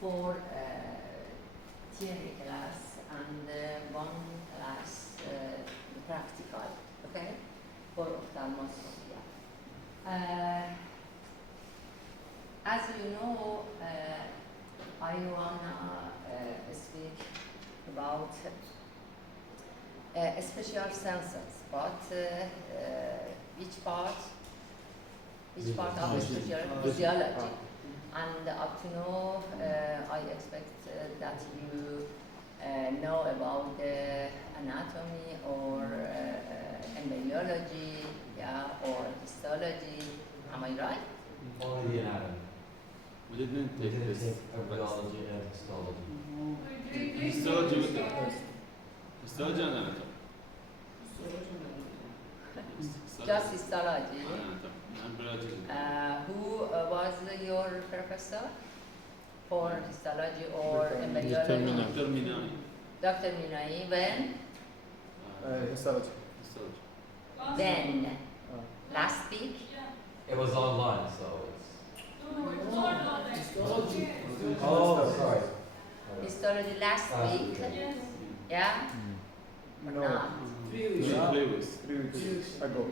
4 theory class and 1 class practical, okay, for ophthalmoscopy. As you know, I wanna speak about special senses, but which part of the physiology. And up to now, I expect that you know about the anatomy or embryology, yeah, or histology. Am I right? Only the anatomy. We didn't We take didn't this. take embryology and histology. Histology with the histology and anatomy. Just histology. Anatomy. Embryology. Who was your professor for histology or embryology? Dr. Minai. Dr. Minai. When? Histology. Histology. Then. Last week? It was online, so it's. Histology. Oh, sorry. Histology last week? Yeah? Or No. not? 3 weeks. Yeah. 3 weeks. 3 weeks ago.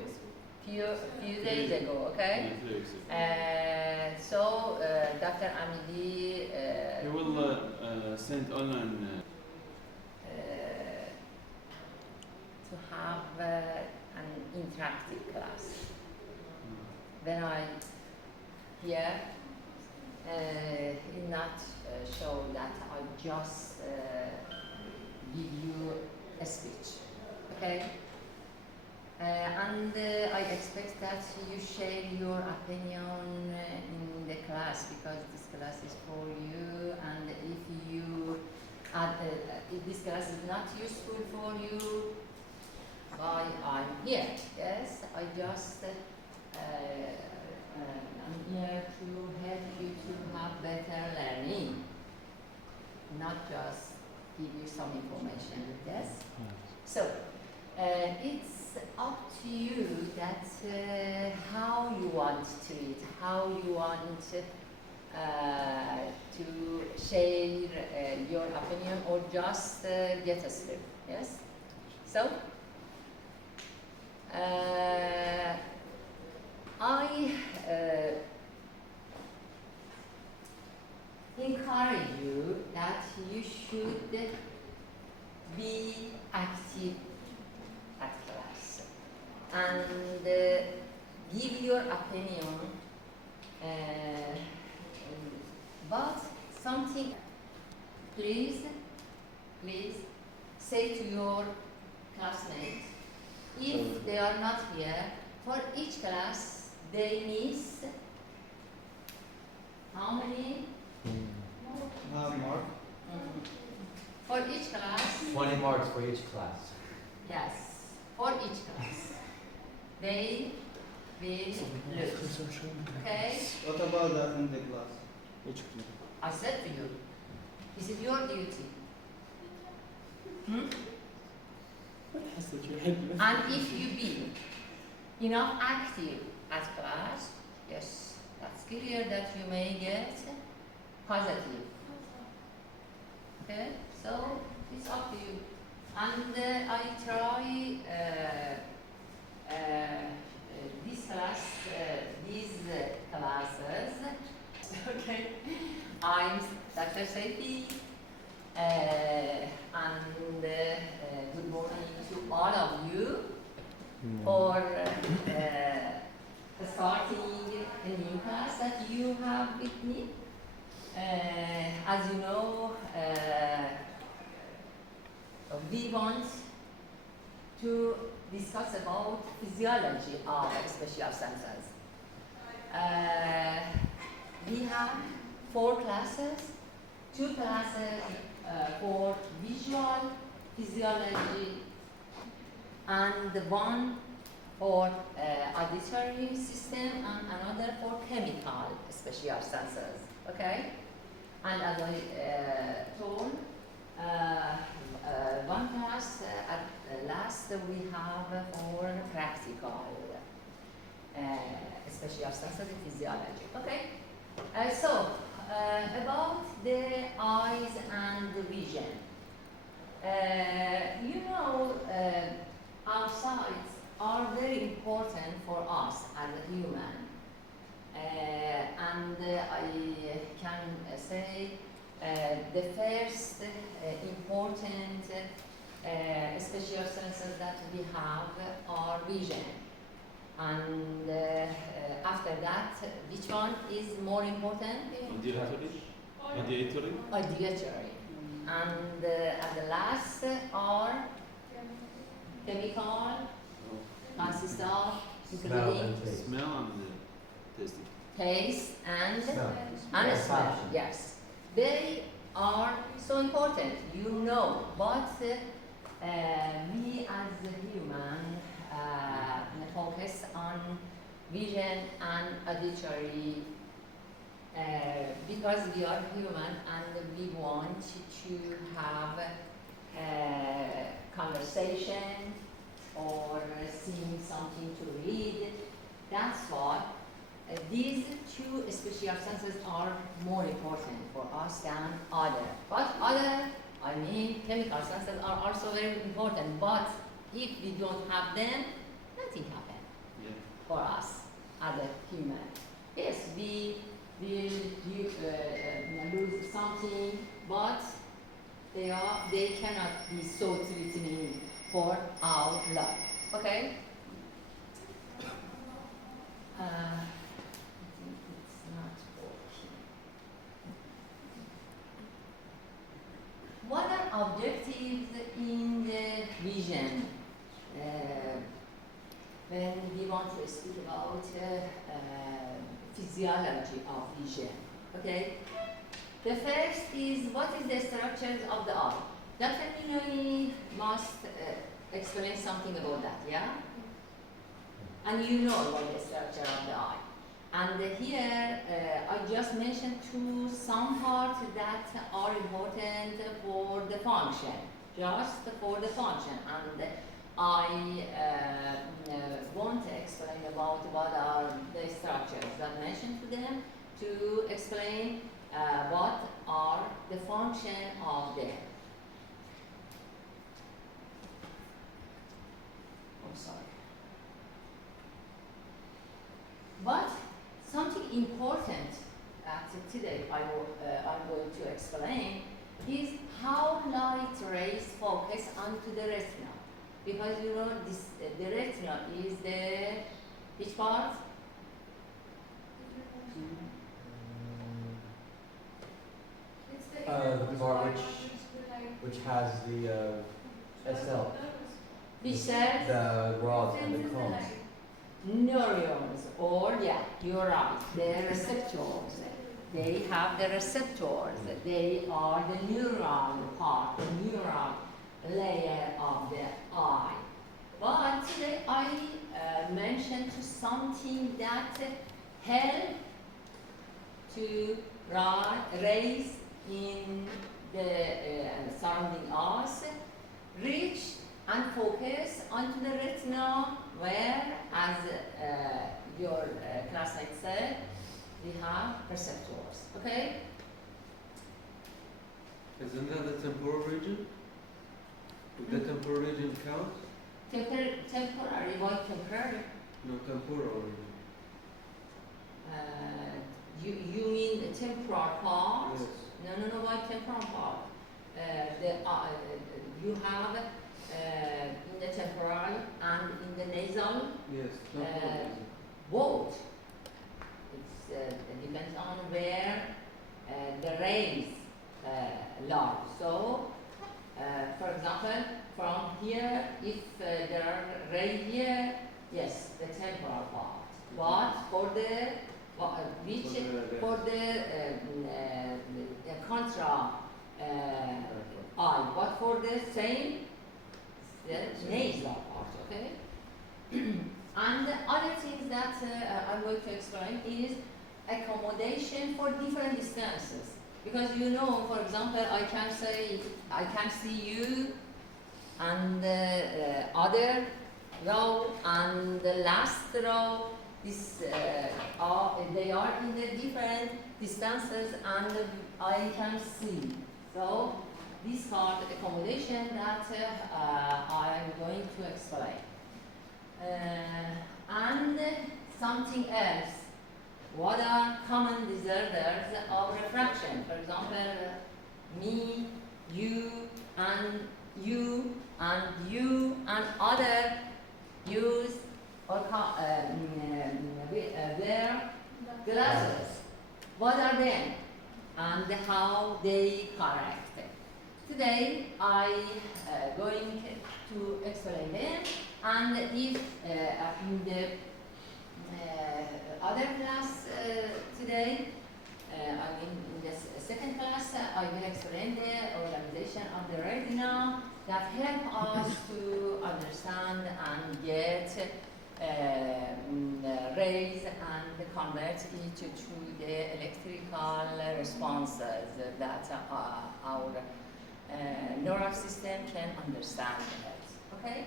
Few days ago, okay? Yeah, 3 weeks. So, Dr. Amili He will send online. to have an interactive class. When I here, it not show that I just give you a speech, okay? And I expect that you share your opinion in the class, because this class is for you, and if you if this class is not useful for you, I'm here. Yes, I just I'm here to help you to have better learning, not just give you some information. Yes. So it's up to you that how you want to treat, how you want to share your opinion, or just get a slip. Yes. So I encourage you that you should be active at class and give your opinion, but something, please say to your classmates, if they are not here, for each class they miss how many? Mark. For each class, 20 marks for each class. yes, for each class, they will lose. Okay? What about that in the class? I said to you, is it your duty? And if you be enough active at class, yes, that's clear that you may get positive. Okay, so it's up to you. And I try these classes. Okay, I'm Dr. Saifi, and good morning to all of you for starting a new class that you have with me. As you know, we want to discuss about physiology of special senses. We have 4 classes, 2 classes for visual physiology and 1 for auditory system and another for chemical special senses. Okay? And as I told, 1 class at last we have for practical special senses in physiology. Okay? So about the You know, our sights are very important for us as a human. And I can say the first important special senses that we have are vision. And after that, which one is more important? Auditory. Auditory. Auditory. And at the last are chemical, consists of Smell including and taste. Smell and tasting. taste and Smell. and smell. Olfaction. Yes, they are so important, you know. But we as a human focus on vision and auditory because we are human and we want to have conversation or seeing something to read. That's why these two special senses are more important for us than other. But other, I mean, chemical senses are also very important. But if we don't have them, nothing happens Yeah. for us as a human. Yes, we will lose something, but they cannot be so threatening for our life. Okay? I think it's not working. What are objectives in the vision? When we want to speak about physiology of vision, okay? The first is what is the structures of the eye? Dr. Minoni must explain something about that, yeah? And you know about the structure of the eye. And here, I just mentioned some parts that are important for the function, just for the function. And I want to explain about what are the structures that mentioned to them to explain what are the function of them. Oh, sorry. But something important that today I'm going to explain is how light rays focus onto the retina. Because you know this, the retina is the which part? The part which has the SL. Which says The rods and the cones. neurons, or yeah, you're right, the receptors. They have the receptors. They are the neuron part, the neuron layer of the eye. But today I mentioned something that help to raise in the surrounding us, reach and focus onto the retina, where, as your classmate said, we have receptors. Okay? Isn't that the temporal region? Would the temporal region count? Temporary, why temporary? No, temporal region. You mean the temporal part? Yes. No, why temporal part? You have in the temporal and in the nasal Yes, temporal region. both. It depends on where the rays lie. So, for example, from here, if there are rays here, yes, the temporal part. But for the for the contra eye, but for the same the nasal part, okay? And the other things that I'm going to explain is accommodation for different distances. Because you know, for example, I can say, I can see you and the other row and the last row, they are in the different distances and I can see. So this card accommodation that I am going to explain. And something else. What are common disorders of refraction? For example, me, you, and you, and you, and other use or wear glasses. What are them and how they correct? Today I going to explain them, and if in the other class today, I mean in the second class, I will explain the organization of the retina that help us to understand and get rays and convert it to the electrical responses that our neural system can understand it. Okay?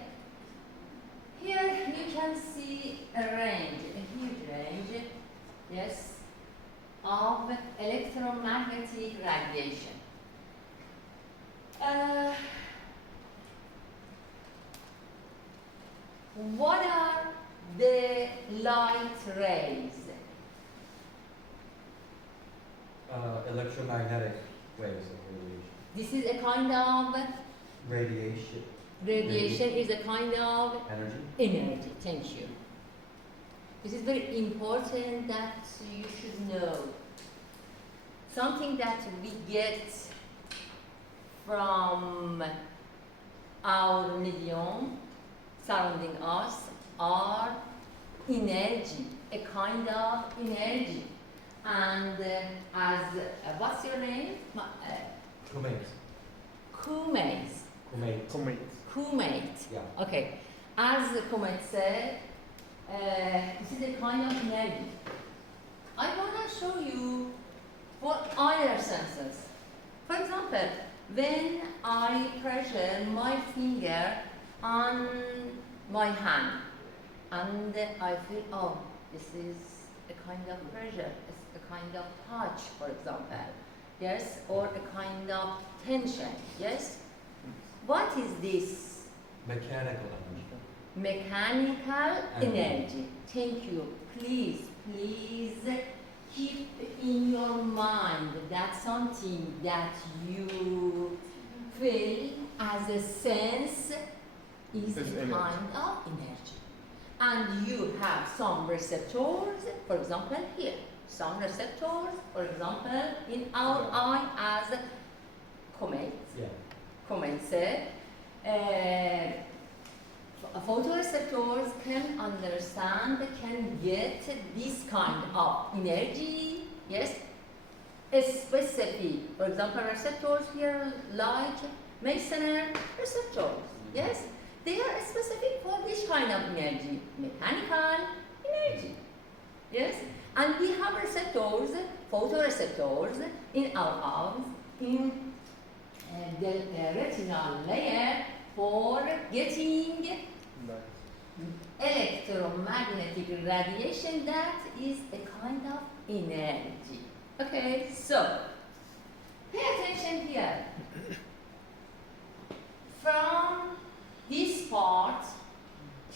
Here you can see a range, a huge range, yes, of electromagnetic radiation. What are the light rays? Electromagnetic waves of radiation. This is a kind of Radiation. radiation, is a kind of Energy. energy. Thank you. This is very important that you should know. Something that we get from our medium surrounding us are energy, a kind of energy. And as, what's your name? Crewmates. Crewmates. Crewmates. Crewmate. Yeah. Okay. As the comment said, this is a kind of energy. I want to show you what other senses. For example, when I pressure my finger on my hand and I feel, oh, this is a kind of pressure, it's a kind of touch, for example, yes, or a kind of tension, yes? What is this? Mechanical energy. Mechanical energy. Thank you. Please, please keep in your mind that something that you feel as a sense is a kind of energy. And you have some receptors, for example, here. Some receptors, for example, in our eye as Comet. Yeah. Comet said. Photoreceptors can understand, can get this kind of energy, yes, specific. For example, receptors here like Meissner receptors, yes, they are specific for this kind of energy, mechanical energy, yes, and we have receptors, photoreceptors in our eyes, in the retinal layer for getting electromagnetic radiation that is a kind of energy. Okay, so pay attention here. From this part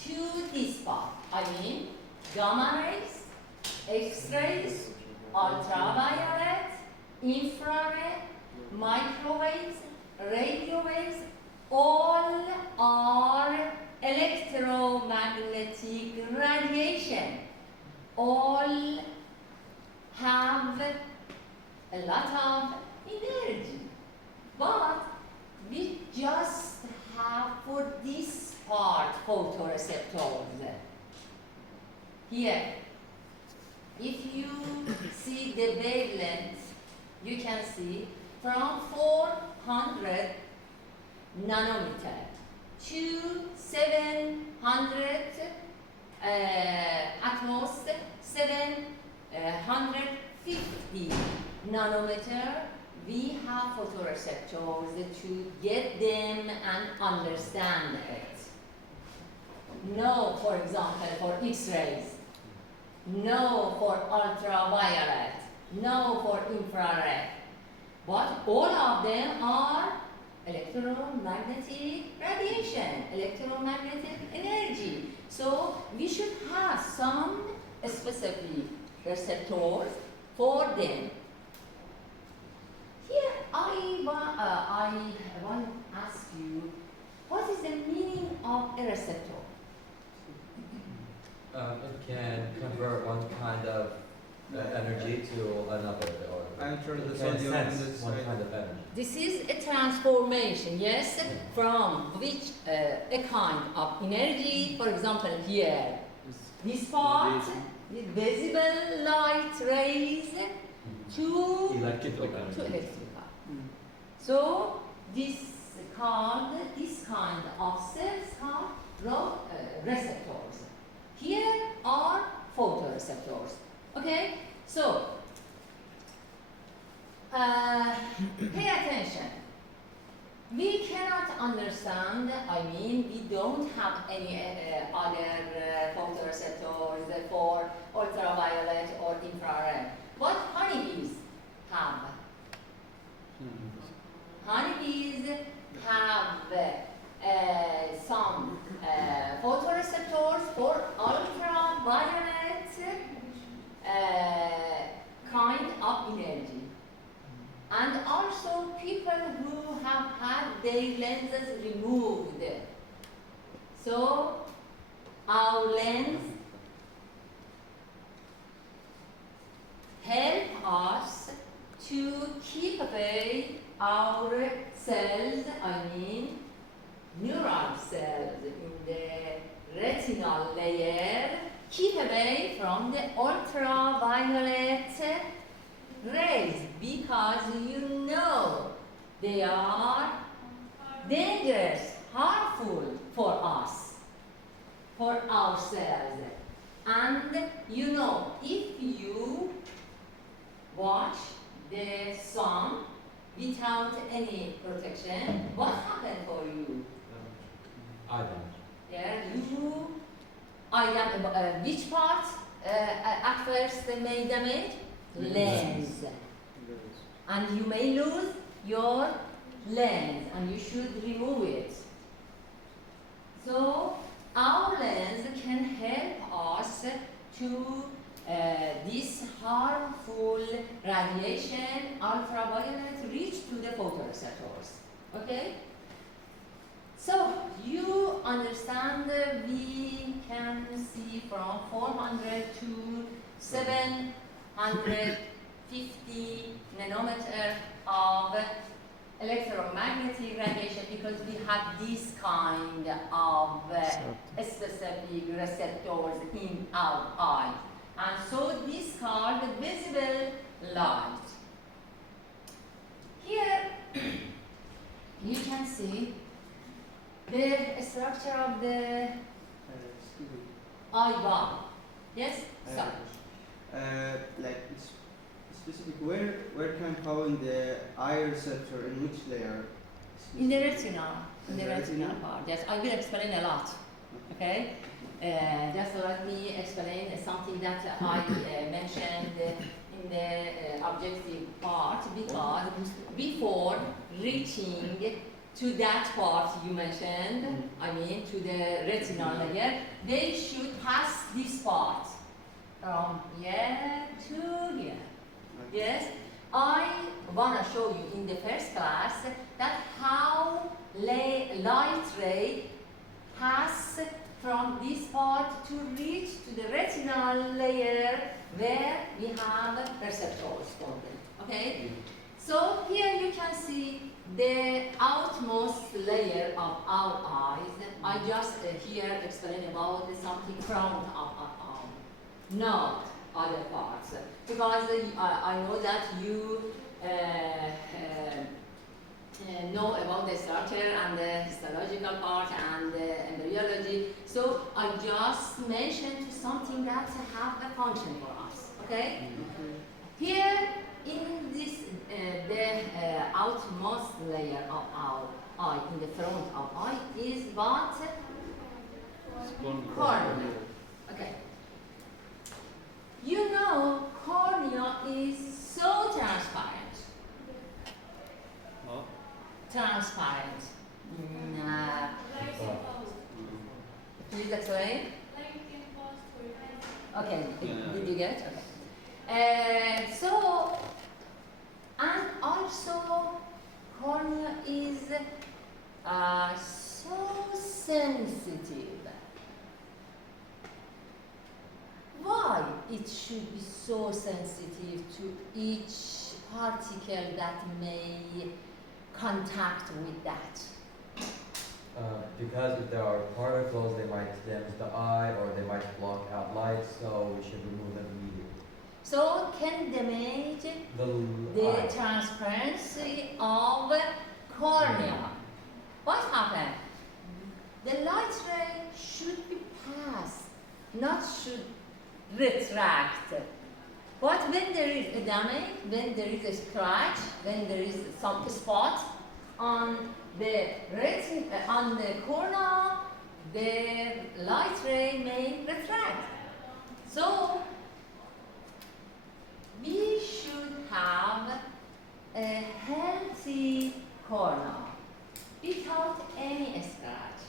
to this part, I mean gamma rays, X-rays, ultraviolet, infrared, microwaves, radio waves, all are electromagnetic radiation. All have a lot of energy. But we just have for this part photoreceptors. Here, if you see the wavelength, you can see from 400 nanometer to 700 at most 750 nanometer, we have photoreceptors to get them and understand it. No, for example, for X-rays. No for ultraviolet. No for infrared. But all of them are electromagnetic radiation, electromagnetic energy. So we should have some specific receptors for them. Here I want to ask you, what is the meaning of a receptor? It can convert one kind of energy to another, or Enter the it can sodium sense in this one side. kind of energy. This is a transformation, yes, from which a kind of energy, for example here, this part, Radiation. the visible light rays to Electrical to energy. electrical. Mm. So this kind of cells are receptors. Here are photoreceptors. Okay, so pay attention. We cannot understand, we don't have any other photoreceptors for ultraviolet or infrared. What honeybees have? Honeybees have some photoreceptors for ultraviolet kind of energy. And also people who have had their lenses removed. So our lens help us to keep away our cells, neural cells in the retinal layer, keep away from the ultraviolet rays, because they are dangerous, harmful for us, for ourselves. And if you watch the sun without any protection, what happened for you? I don't. Yeah, which part at first made damage? Lens. And you may lose your lens and you should remove it. So our lens can help us to this harmful radiation, ultraviolet, reach to the photoreceptors. Okay? So you understand we can see from 400 to 750 nanometer of electromagnetic radiation, because we have this kind of specific receptors in our eye. And so this called visible light. Here you can see the structure of the Excuse me. eyeball. Yes? So, Like it's specific, where can found the eye receptor, in which layer? in the retina, In the retina? part. Yes, I will explain a lot. Okay? Just let me explain something that I mentioned in the objective part, because before reaching to that part you mentioned, to the retinal layer, they should pass this part from here to here. Yes, I want to show you in the first class that how light ray pass from this part to reach to the retinal layer where we have receptors for them. Okay? So here you can see the outmost layer of our eyes. I just here explain about something front of our eye, not other parts, because I know that you know about the structure and the histological part and the embryology. So I just mentioned something that have a function for us. Okay? Here in this the outmost layer of our eye, in the front of eye, is what? Cornea. Okay. You know, cornea is so transparent. Huh? transparent. Please explain. Okay, Yeah. did you get it? Okay. So, and also, cornea is so sensitive. Why it should be so sensitive to each particle that may contact with that? Because if there are particles, they might damage the eye or they might block out light, so we should remove them immediately. So can damage the eye. transparency of cornea. What happened? The light ray should be passed, not should retract. But when there is a damage, when there is a scratch, when there is some spot on the on the cornea, the light ray may retract. So we should have a healthy cornea without any scratch.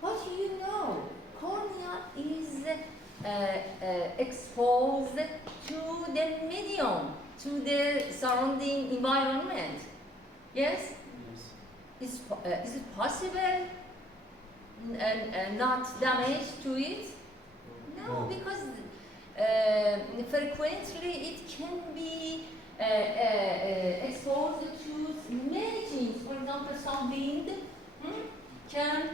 But you know, cornea is exposed to the medium, to the surrounding environment. Yes? Yes. Is it possible not damage to it? No, No. because frequently it can be exposed to many things. For example, some wind can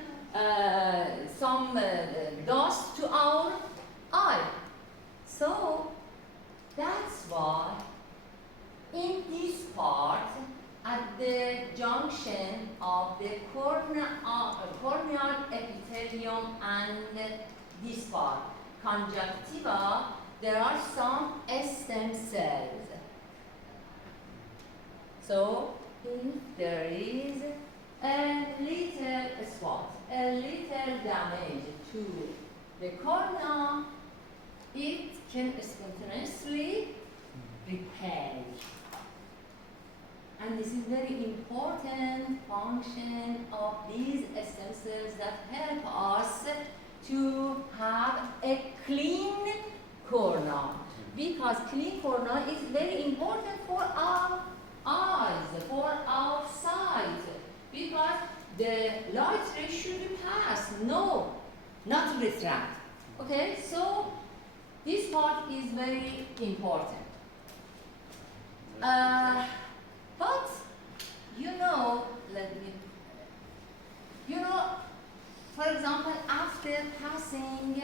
some dust to our eye. So that's why in this part, at the junction of the corneal epithelium and this part, conjunctiva, there are some stem cells. So if there is a little spot, a little damage to the cornea, it can spontaneously repair. And this is very important function of these stem cells that help us to have a clean cornea. Because clean cornea is very important for our eyes, for our sight. Because the light ray should be passed, no, not retract. Okay, so this part is very important. But you know, for example, after passing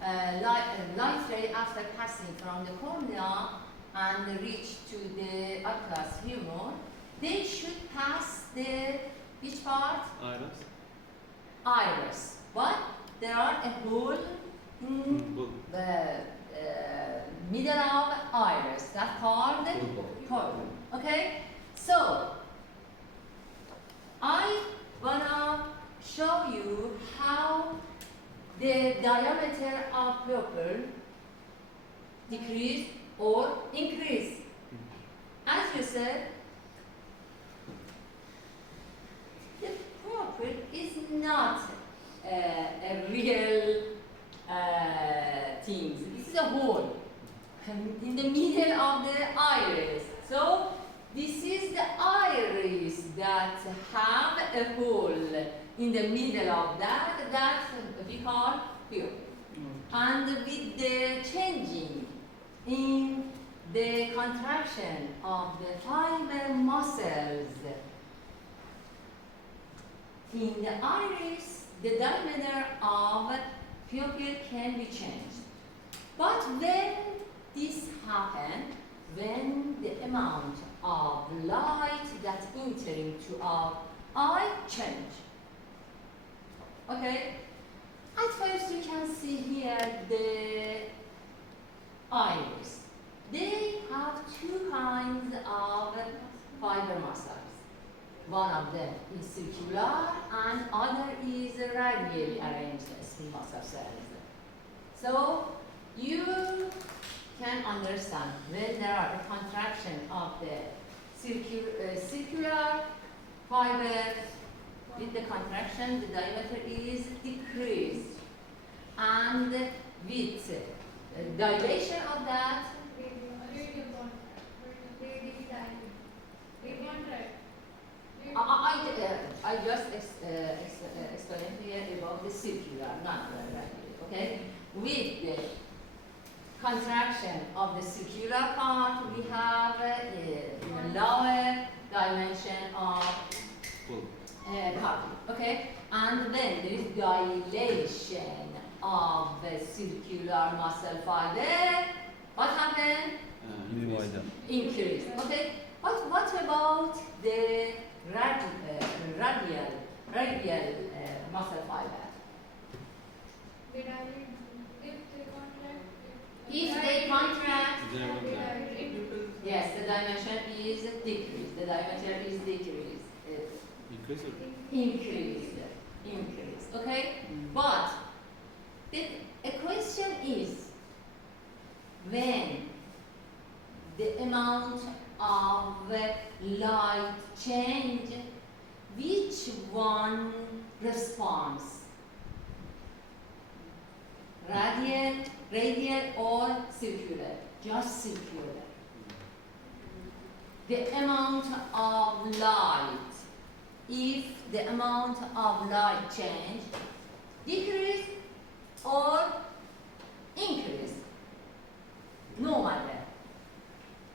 light ray after passing from the cornea and reach to the aqueous humor, they should pass the which part? Iris. Iris. But there are a hole in Bull. the middle of iris. That's called Pupil. pupil. Okay? So I wanna show you how the diameter of pupil decrease or increase. As you said, the pupil is not a real thing. This is a hole in the middle of the iris. So this is the iris that have a hole in the middle of that we call pupil. And with the changing in the contraction of the fiber muscles in the iris, the diameter of pupil can be changed. But when this happens, when the amount of light that's entering to our eye change. Okay? At first you can see here the iris. They have two kinds of fiber muscles. One of them is circular and other is radially arranged muscle cells. So you can understand when there are a contraction of the circular fibers with the contraction, the diameter is decreased, and with dilation of that, I just explained here about the circular, not the radial, okay? With the contraction of the circular part, we have a lower dimension of Full. carbon, okay? And then there is dilation of the circular muscle fiber. What happened? Increase, okay? But what about the radial muscle fiber? If they contract, yes, the dimension is decreased. The diameter is decreased. Increase or Increase, okay? But a question is, when the amount of light change, which one responds? Radial or circular? Just circular. The amount of light, if the amount of light change, decrease or increase, no matter.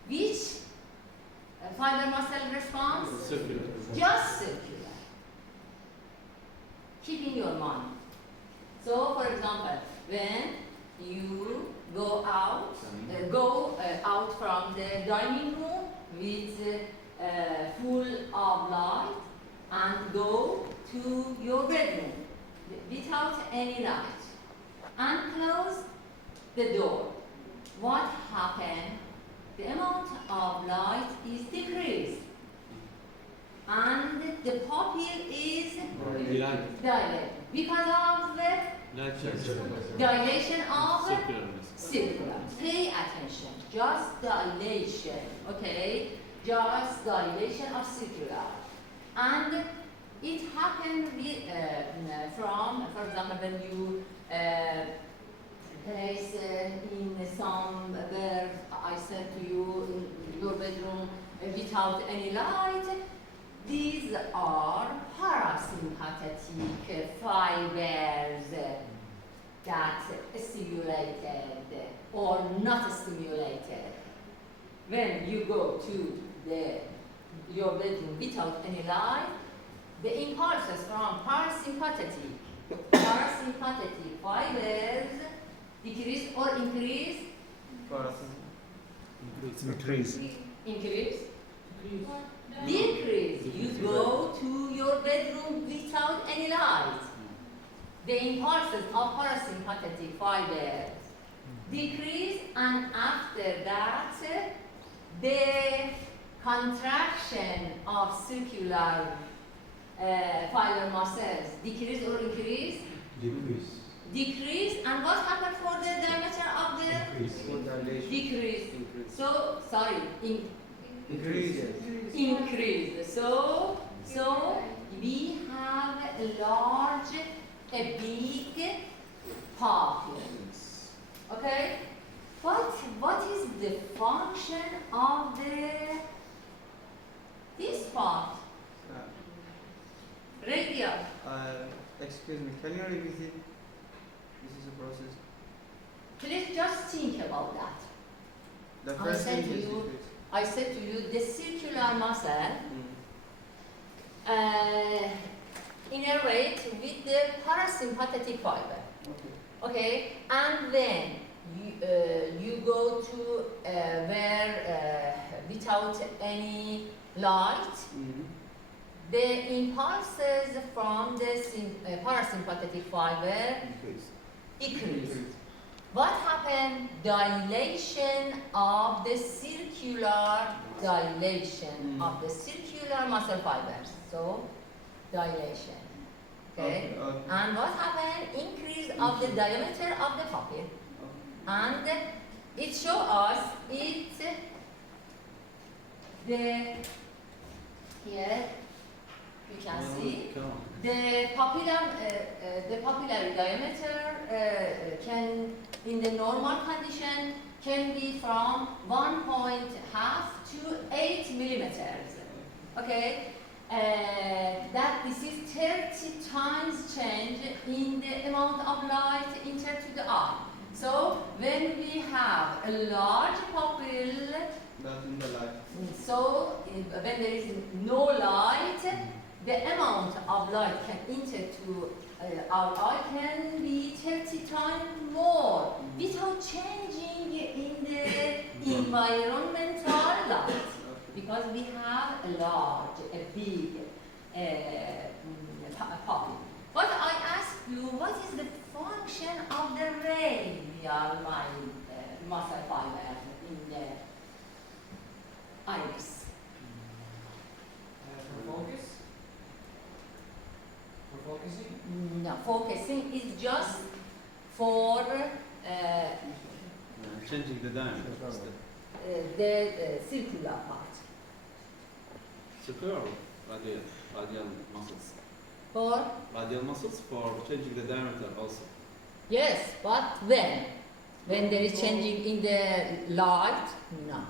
Which fiber muscle response? circular. Just circular. Keep in your mind. So, for example, when you go out, out from the dining room with full of light and go to your bedroom without any light and close the door, what happened? The amount of light is decreased and the pupil is dilated because of the dilation of circular. Pay attention, just dilation, okay? Just dilation of circular. And it happened with, from, for example, when you place in some bird, I said to you, in your bedroom without any light, these are parasympathetic fibers that stimulated or not stimulated. When you go to your bedroom without any light, the impulses from parasympathetic fibers decrease or increase? Increase. Increase? Decrease. You go to your bedroom without any light. The impulses of parasympathetic fibers decrease, and after that, the contraction of circular fiber muscles decrease or increase? Decrease. And what happened for the diameter of the decrease? So, sorry, increase. So we have a big pupil. Okay? What is the function of this part? Radial. Excuse me, can you repeat it? This is a process. Please just think about that. The I first said thing to is you, I said to you, the circular muscle innervate with the parasympathetic fiber. Okay, and then you go to where without any light, the impulses from the parasympathetic fiber increase. What happened? Dilation of the circular muscle fibers. So, dilation. Okay? And what happened? Increase of the diameter of the pupil. And it shows us here you can see. The papillary diameter can, in the normal condition, can be from 1.5 to 8 millimeters. Okay, that this is 30 times change in the amount of light entered to the eye. So when we have a large pupil, Not in the light. so when there is no light, the amount of light can enter to our eye can be 30 times more without changing in the environmental light, because we have a large, a big pupil. But I ask you, what is the function of the radial muscle fiber in the iris? For focus? For focusing? No, focusing is just for Changing the diameter. the circular part. Circular or radial muscles. For Radial muscles for changing the diameter also. yes, but when? When there is changing in the light? No.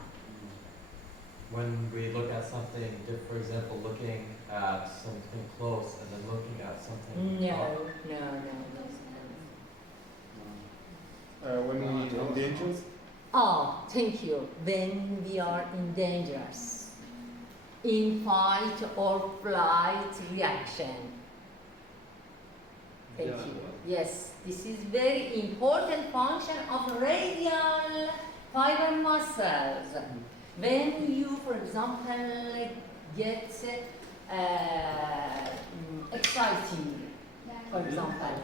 When we look at something, for example, looking at something close and then looking at something No, up. no. When we in dangers, Oh, thank you. When we are in dangerous, in fight or flight reaction. Thank Yeah. you. Yes, this is very important function of radial fiber muscles. When you, for example, get exciting, for example,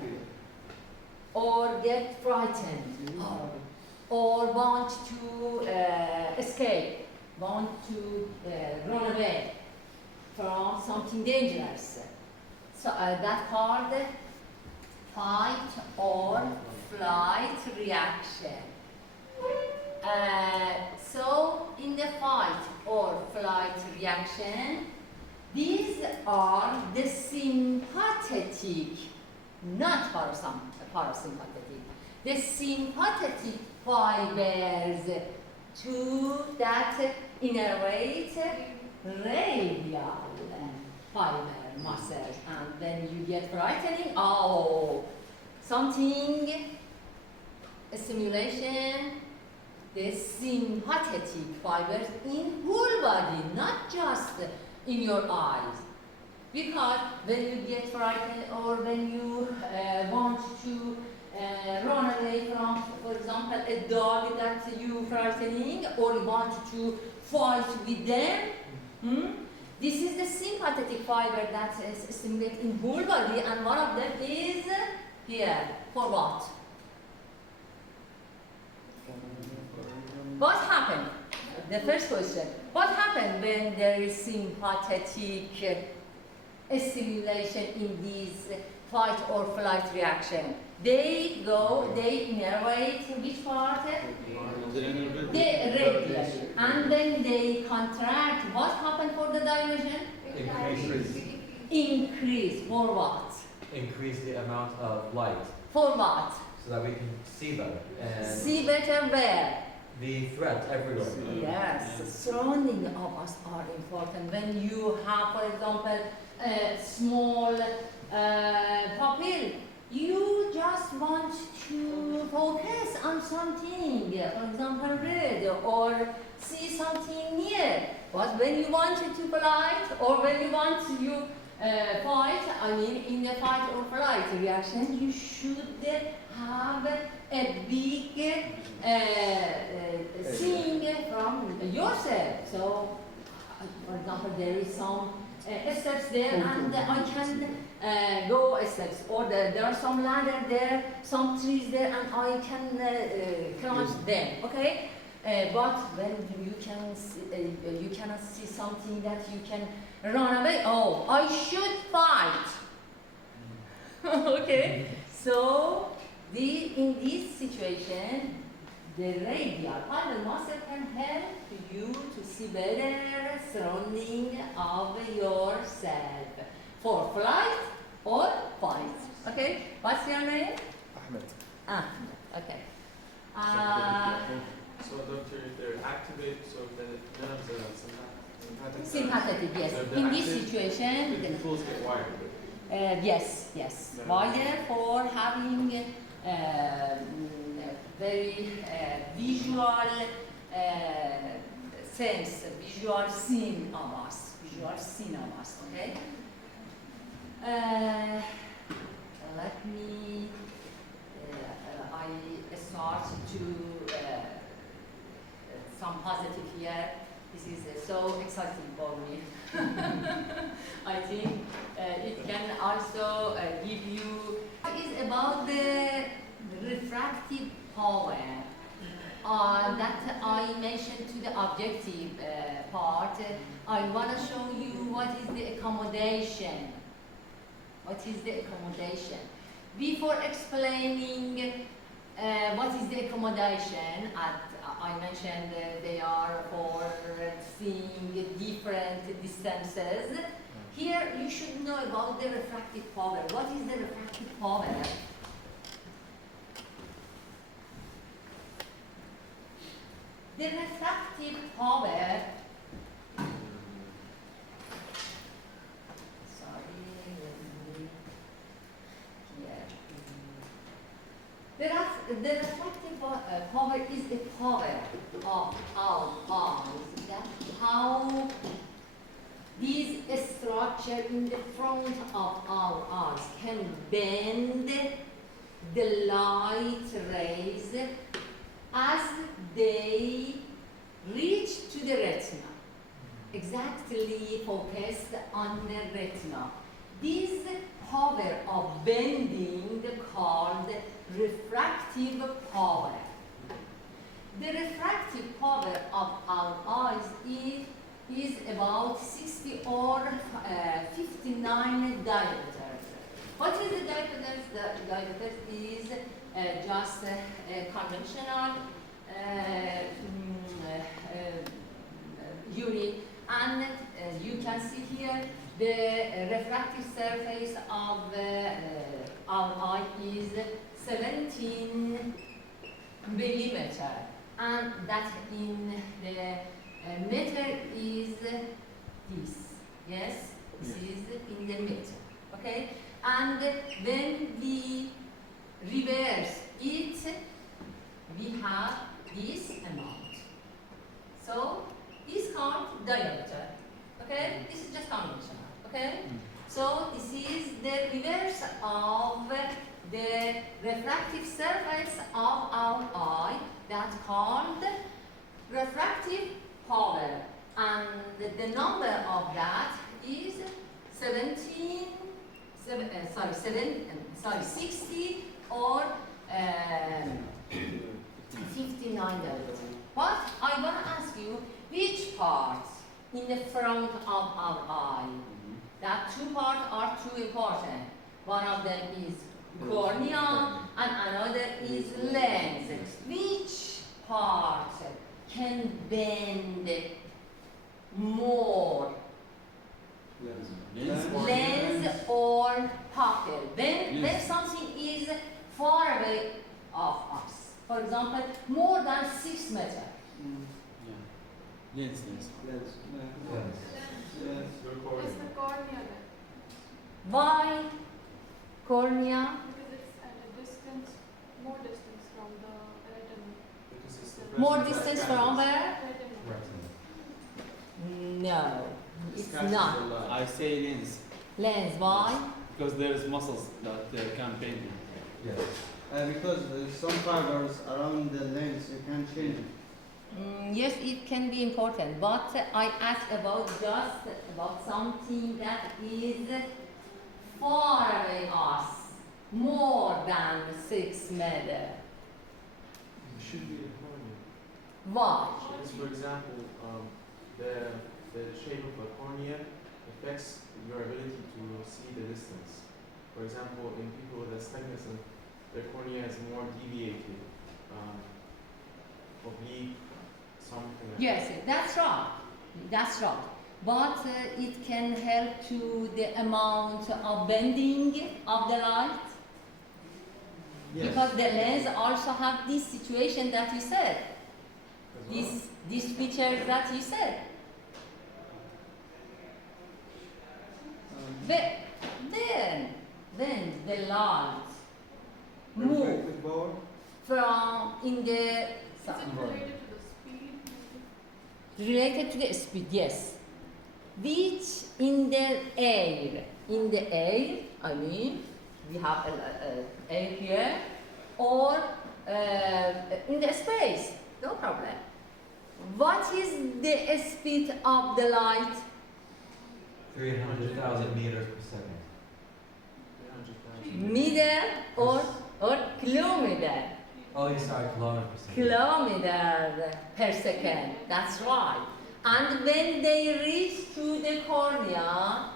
or get frightened, or want to escape, want to run away from something dangerous. So that called fight or flight reaction. So in the fight or flight reaction, these are the sympathetic, not parasympathetic, the sympathetic fibers to that innervate radial fiber muscles. And when you get frightening, oh, something, a stimulation, the sympathetic fibers in whole body, not just in your eyes. Because when you get frightened or when you want to run away from, for example, a dog that you frightening, or you want to fight with them, this is the sympathetic fiber that is stimulated in whole body, and one of them is here. For what? What happened? The first question. What happened when there is sympathetic stimulation in this fight or flight reaction? They innervate which part? The radius. And then they contract. What happened for the dilation? Increase. Increase. For what? Increase the amount of light For what? so that we can see better. And See better where? the threat everywhere. Yes, surrounding of us are important. When you have, for example, a small pupil, you just want to focus on something, for example, read or see something near. But when you want to flight or when you want to fight, I mean in the fight or flight reaction, you should have a big seeing from yourself. So, for example, there is some steps there, and I can go steps, or there are some ladder there, some trees there, and I can climb them. Okay, but when you can you cannot see something that you can run away. Oh, I should fight. Okay, so in this situation, the radial fiber muscle can help you to see better surrounding of yourself. for flight or fight. Okay, what's your name? Ahmed. Okay. So doctor, if they're activated, so the nerves are Sympathetic, yes. So In they're this active, situation, the tools get wired. yes, yes. No. Why? For having very visual sense, visual scene of us, okay? Let me, I start to some positive here. This is so exciting for me. I think it can also give you, is about the refractive power that I mentioned to the objective part. I want to show you what is the accommodation. What is the accommodation? Before explaining what is the accommodation, I mentioned they are for seeing different distances. Here you should know about the refractive power. What is the refractive power? The refractive power, the refractive power is the power of our eyes. That's how this structure in the front of our eyes can bend the light rays as they reach to the retina, exactly focused on the retina. This power of bending called refractive power. The refractive power of our eyes is about 60 or 59 diameters. What is the diameters? The diameters is just conventional unit, and you can see here the refractive surface of our eye is 17 millimeter, and that in the meter is this. Yes, this is in the meter. Okay, and when we reverse it, we have this amount. So this called diameter. Okay, this is just conventional. Okay, so this is the reverse of the refractive surface of our eye, that's called refractive power, and the number of that is 60 or 59 diameters. But I want to ask you, which parts in the front of our eye? That two parts are too important. One of them is cornea and another is lens. Which part can bend more? Lens or pupil. When something is far away of us. For example, more than 6 meters. Lens. Yes. It's the cornea then, Why cornea? because it's at a distance, more distance from the retina. Because it's the More presence of distance scanners. from where? Retina. No, it's Scratches not. a lot. I say lens Lens, why? because there's muscles that can bend it. Yes. Because some fibers around the lens, you can change it. Yes, it can be important, but I asked about something that is far away us, more than 6 meters. It should be a cornea. Why? Because, for example, the shape of a cornea affects your ability to see the distance. For example, in people with astigmatism, their cornea is more deviated, oblique, something like Yes, that's right. That's right. but it can help to the amount of bending of the light. Yes. Because the lens also have this situation that you said, this feature that you said. But then the light move Reflected power. from in the Is it related to the speed? related to the speed, yes. Which in the air, I mean, we have a air here, or in the space, no problem. What is the speed of the light? 300,000 meters per second. 300,000. Meter or kilometer? Oh, you sorry, kilometers per second. Kilometer per second, that's right. And when they reach to the cornea,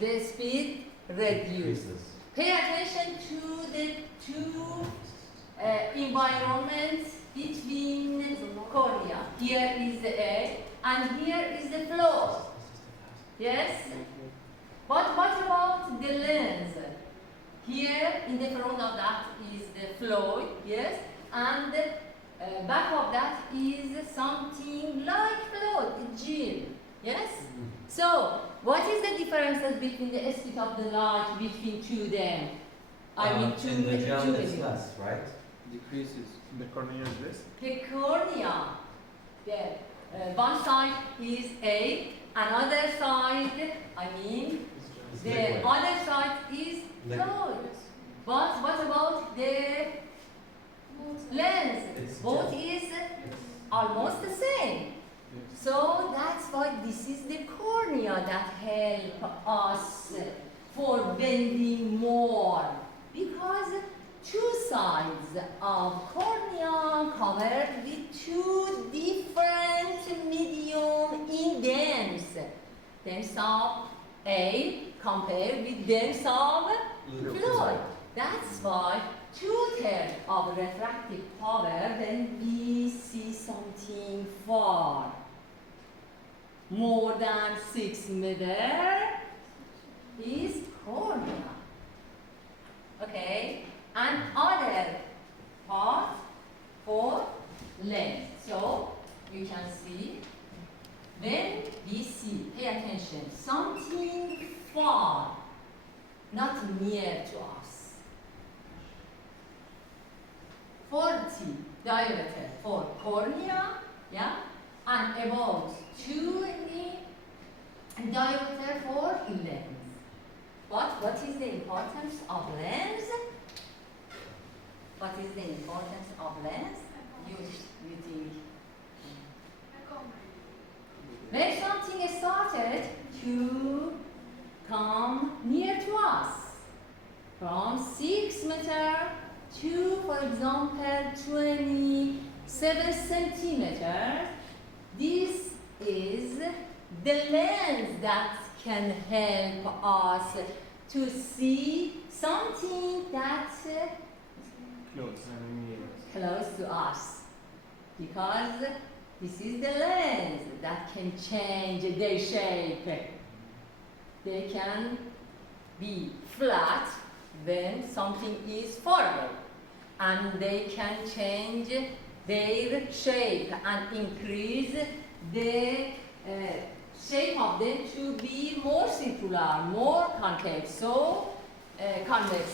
the speed reduces. Increases. Pay attention to the two environments between cornea. Here is the air and here is the floor. Yes? But what about the lens? Here in the front of that is the floor, yes? And back of that is something like floor, the gel, yes? So, what is the differences between the speed of the light between two them? I mean, two in the gel it's mediums. less, right? Decreases. The cornea is this. The cornea, one side is A, another side, I mean, It's the liquid. other side is Liquid. fluid. But what about the lens? It's Both gel. is almost the same. So that's why this is the cornea that help us for bending more, because two sides of cornea covered with two different medium in dense of A compared with dense of fluid. That's why 2/3 of refractive power when we see something far more than 6 meters is cornea. Okay? And other part for lens. So you can see when we see, pay attention, something far, not near to us. 40 diameter for cornea, yeah, and about 20 diameter for lens. But what is the importance of lens? What is the importance of lens? You think? When something started to come near to us, from 6 meters to, for example, 27 centimeters, this is the lens that can help us to see something that's Close. close to us, because this is the lens that can change their shape. They can be flat when something is far away, and they can change their shape and increase the shape of them to be more circular, more concave, so convex.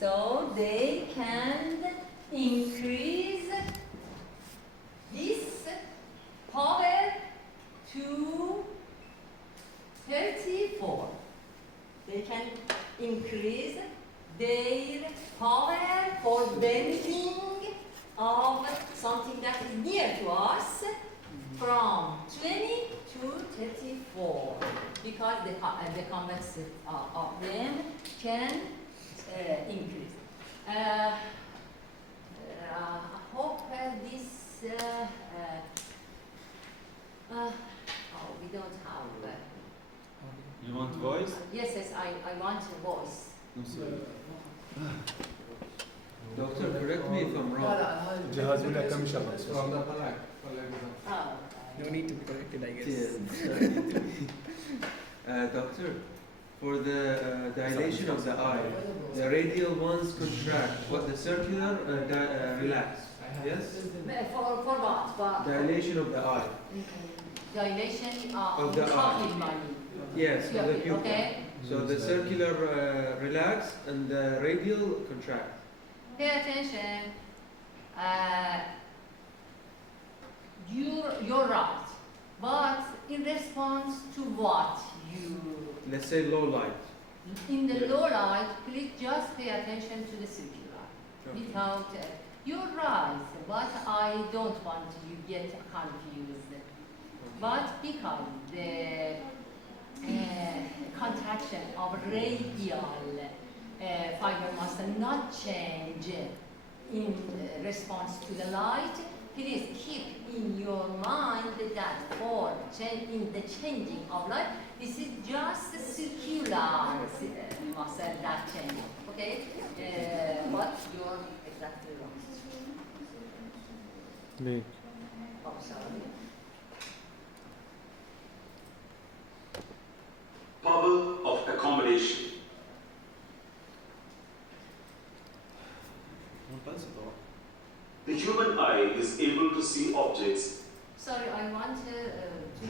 So they can increase this power to 34. They can increase their power for bending of something that is near to us from 20 to 34, because the convexity of them can increase. I hope this. Oh, we don't have. You want voice? Yes, I want a voice. I'm sorry. Doctor, correct me if I'm wrong. الجهاز ولا كم شغل؟ Oh, okay. No need to be corrected, I guess. Doctor, for the dilation of the eye, the radial ones contract, but the circular relax. Yes? For what? Dilation of the eye. Dilation Of the eye. money. Yes, of the pupil. Okay. So the circular relax and the radial contract. Pay attention. You're right. But in response to what you Let's say low light. in the Yes. low light, please just pay attention to the circular. Okay. Without you're right, but I don't want you get confused. But because the contraction of radial fiber muscle not change in response to the light, please keep in your mind that for in the changing of light, this is just a circular muscle that changes. Okay, but you're exactly right. Oh, sorry. Power of accommodation. The human eye is able to see objects. Sorry, I want to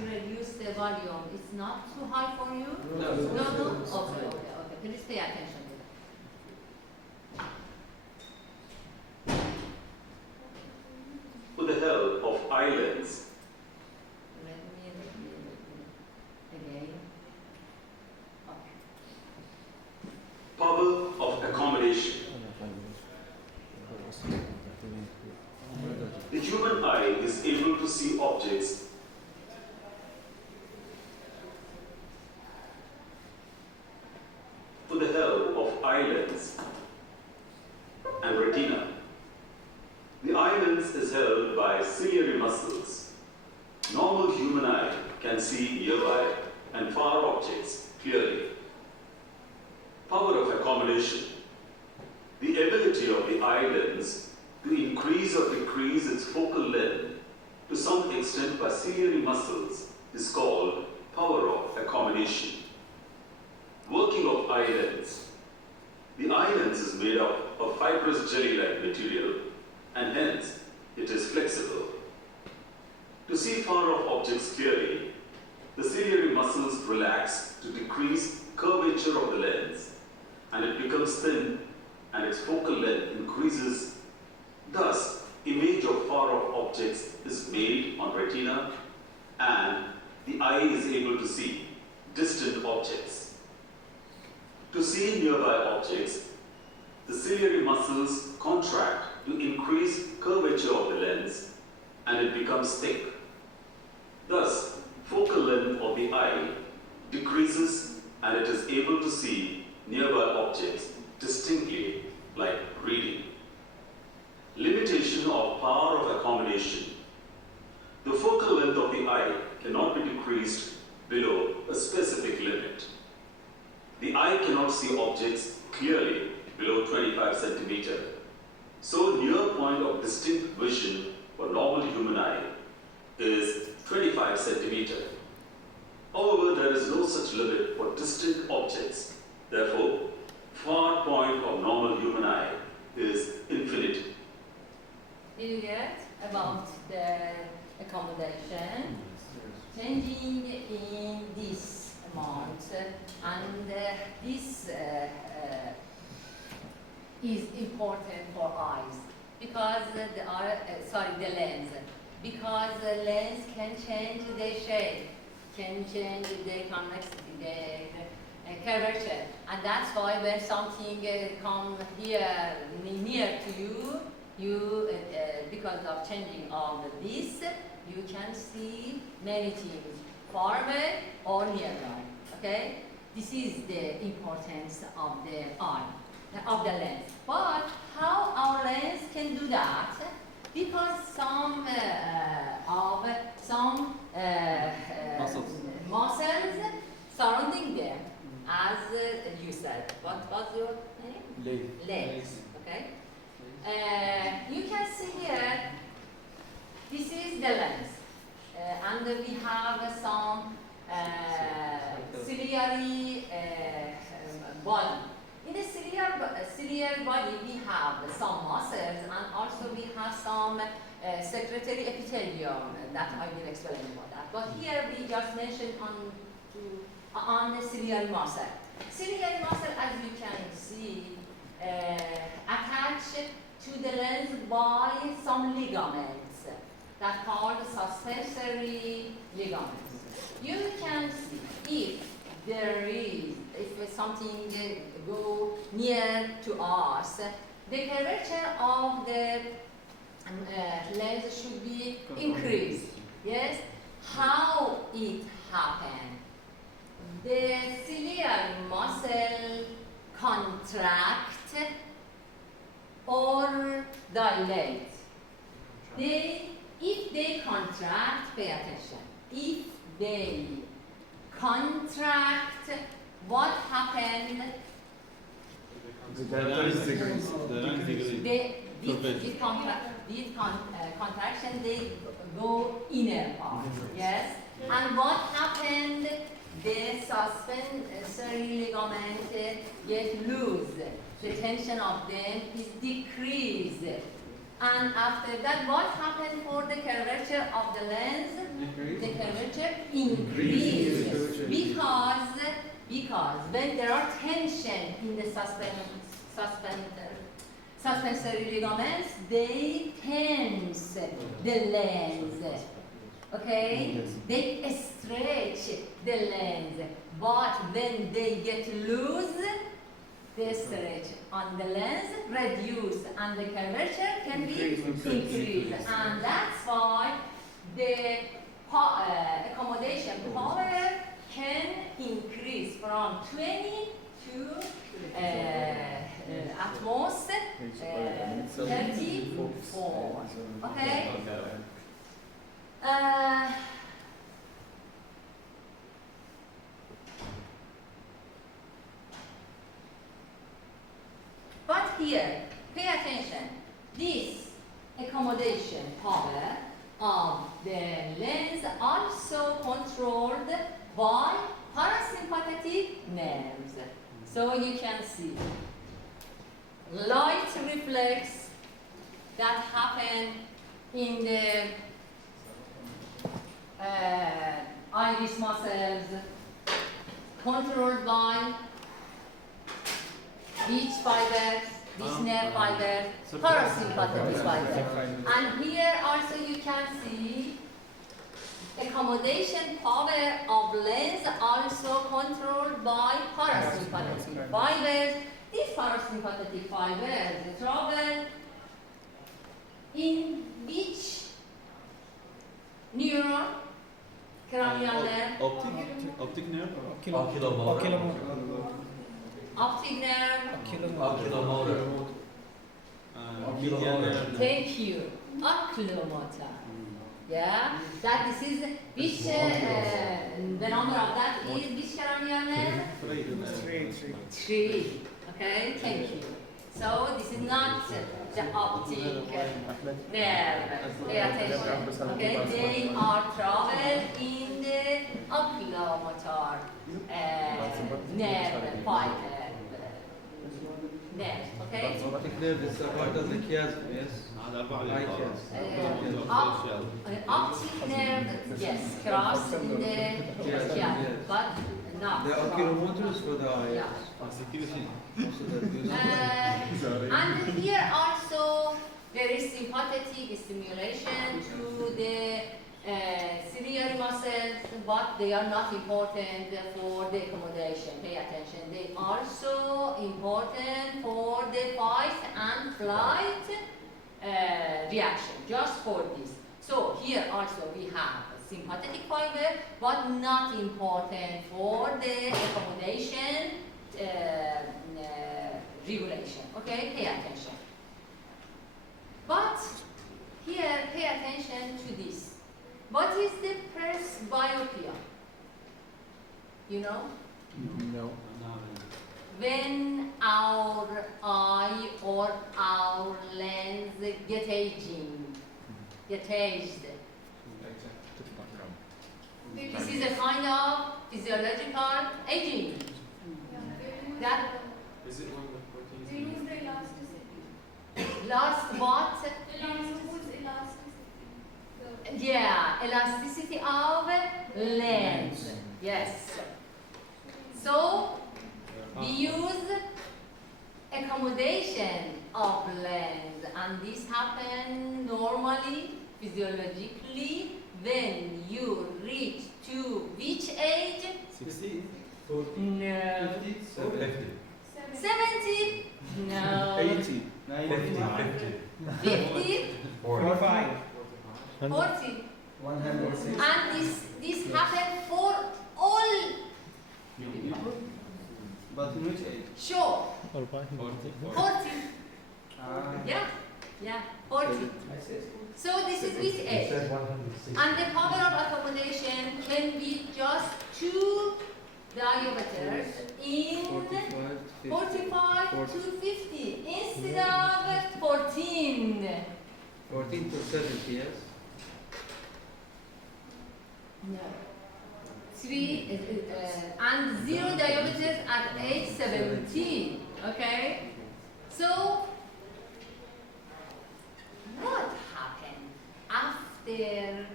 reduce the volume. It's not too high for you? No. No? Okay. Please pay attention to that. With the help of eye lens, Let me again. Okay. power of accommodation. The human eye is able to see objects with the help of eye lens and retina. The eye lens is held by ciliary muscles. Normal human eye can see nearby and far objects clearly. Power of accommodation. The ability of the eye lens to increase or decrease its focal length to some extent by ciliary muscles is called power of accommodation. Working of eye lens. The eye lens is made up of fibrous jelly-like material and hence it is flexible. To see far off objects clearly, the ciliary muscles relax to decrease curvature of the lens and it becomes thin and its focal length increases. Thus, image of far off objects is made on retina and the eye is able to see distant objects. To see nearby objects, the ciliary muscles contract to increase curvature of the lens and it becomes thick. Thus, focal length of the eye decreases and it is able to see nearby objects distinctly, like reading. Limitation of power of accommodation. The focal length of the eye cannot be decreased below a specific limit. The eye cannot see objects clearly below 25 centimeter. So near point of distinct vision for normal human eye is 25 centimeter. However, there is no such limit for distant objects. Therefore, far point of normal human eye is infinite. Did you get about the accommodation? Changing in this amount and this is important for eyes because the lens, because the lens can change the shape, can change the convexity, the curvature, and that's why when something comes here near to you, because of changing of this, you can see many things far away or nearby. Okay, this is the importance of the eye, of the lens. But how our lens can do that? Because some muscles surrounding them, as you said. What was your name? Legs. Okay. You can see here. This is the lens. and we have some ciliary body. In the ciliary body, we have some muscles, and also we have some secretory epithelium that I will explain about that. But here we just mentioned on the ciliary muscle. Ciliary muscle, as you can see, attached to the lens by some ligaments that called suspensory ligaments. You can see if something go near to us, the curvature of the lens should be increased. Yes? How it happened? The ciliary muscle contract or dilate. If they contract, pay attention. If they contract, what happened? The lens decrease. With contraction, they go inner part. Yes? And what happened? The suspensory ligament get loose. The tension of them is decreased. And after that, what happened for the curvature of the lens? The curvature increases. Because when there are tension in the suspensory ligaments, they tense the lens. Okay? They stretch the lens. But when they get loose, the stretch on the lens reduce and the curvature can be increased. And that's why the accommodation power can increase from 20 to at most 34. Okay? But here, pay attention. This accommodation power of the lens also controlled by parasympathetic nerves. So you can see light reflex that happen in the iris muscles, controlled by which fiber? This nerve fiber, parasympathetic fiber. And here also you can see accommodation power of lens also controlled by parasympathetic fibers. These parasympathetic fibers travel in which neuron? Cranial nerve? Optic nerve? Oculomotor. Optic nerve? Oculomotor. Medial nerve. Thank you. Oculomotor. Yeah? That this is which the number of that is which cranial nerve? 3. Okay, thank you. So this is not the optic nerve. Pay attention. Okay, they are travel in the oculomotor nerve fiber. Nerve, okay? Optic nerve is a part of the chiasm, yes? Eye chiasm. Optic nerve, yes, cross in the chiasm, but not. The oculomotor is for the eye. Yeah. Also the And here also there is sympathetic stimulation to the ciliary muscles, but they are not important for the accommodation. Pay attention. They are also important for the fight and flight reaction, just for this. So here also we have sympathetic fiber, but not important for the accommodation regulation. Okay, pay attention. But here, pay attention to this. What is the presbyopia? You know? No. When our eye or our lens get aged. physiological aging. Yeah, they lose That- Is it when the proteins they lose the elasticity. Last what? They lose elasticity. The Yeah, elasticity of lens. Yes. So we use accommodation of lens, and this happens normally, physiologically, when you reach to which age? 60. 40, No. 50, 50, 70? No. 80. 50, 50? 45, 40? 106. And this happens for all people. But in which age? sure. 40. 40. Ah. Yeah. Yeah. 40. So this is which It age? says 160. And the power of accommodation can be just 2 diameters in 45 to 50 instead of 14. 14 to 70, yes? No. 3 and 0 diameters at age 17. Okay? So, what happened after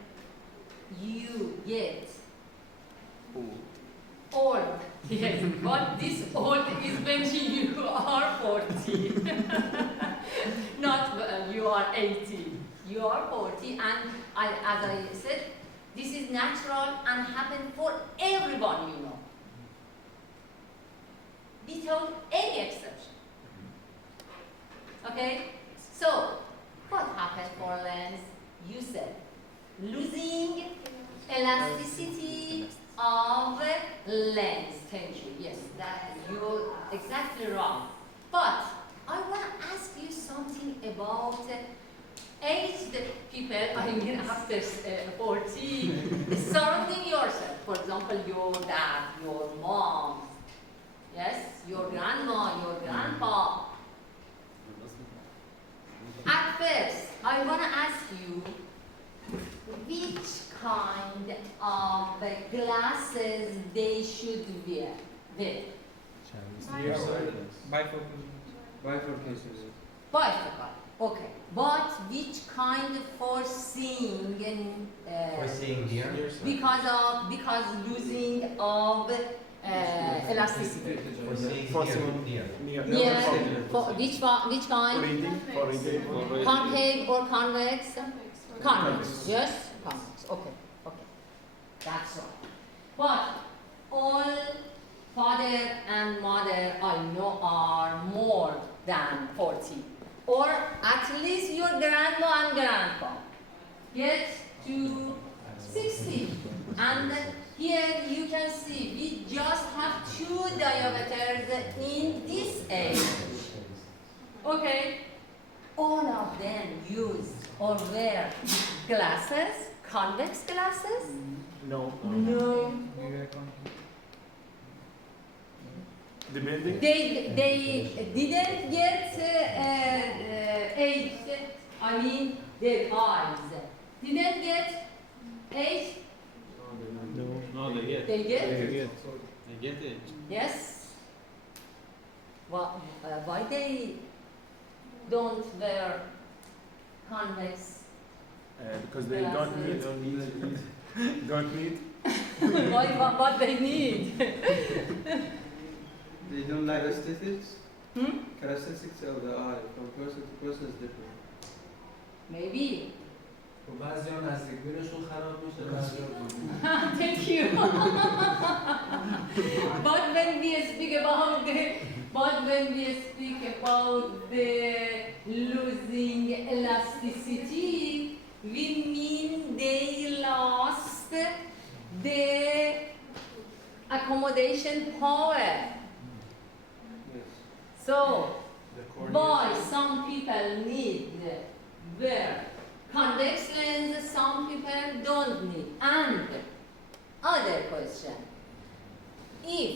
you get old? Yes, but this old is when you are 40. Not you are 80. You are 40, and as I said, this is natural and happen for everyone you know, without any exception. Okay? So, what happened for lens? You said losing elasticity of lens. Thank you. Yes, that you're exactly wrong. But I want to ask you something about aged people, I mean after 40, surrounding yourself. For example, your dad, your mom, yes, your grandma, your grandpa. At first, I want to ask you, which kind of glasses they should wear? Nearsightedness. Bifurcation. Bifocal. Okay. But which kind for seeing and We're seeing here. because losing of elasticity. We're seeing For here. seeing Here. Yeah. For which kind? For reading. Concave or convex? convex. Convex. Yes. Convex. Okay. Okay. That's right. But all father and mother I know are more than 40. Or at least your grandma and grandpa get to 60. And here you can see we just have 2 diameters in this age. Okay? All of them use or wear glasses, convex glasses? No. No. The building? They didn't get age, I mean their eyes. Didn't get age? No, they get. They get? They get it. Yes. Well, why they don't wear convex? Because they don't need. Don't need. Why, what they need? They don't like aesthetics. Characteristics of the eye from person to person is different. Maybe. و بعضی‌ها نزدیک‌بینشون خراب میشه، بعضی‌ها دوربین. Thank you. But when we speak about the losing elasticity, we mean they lost the accommodation power. Yes. So, The cornea. why some people need wear convex lens, some people don't need. And other question, if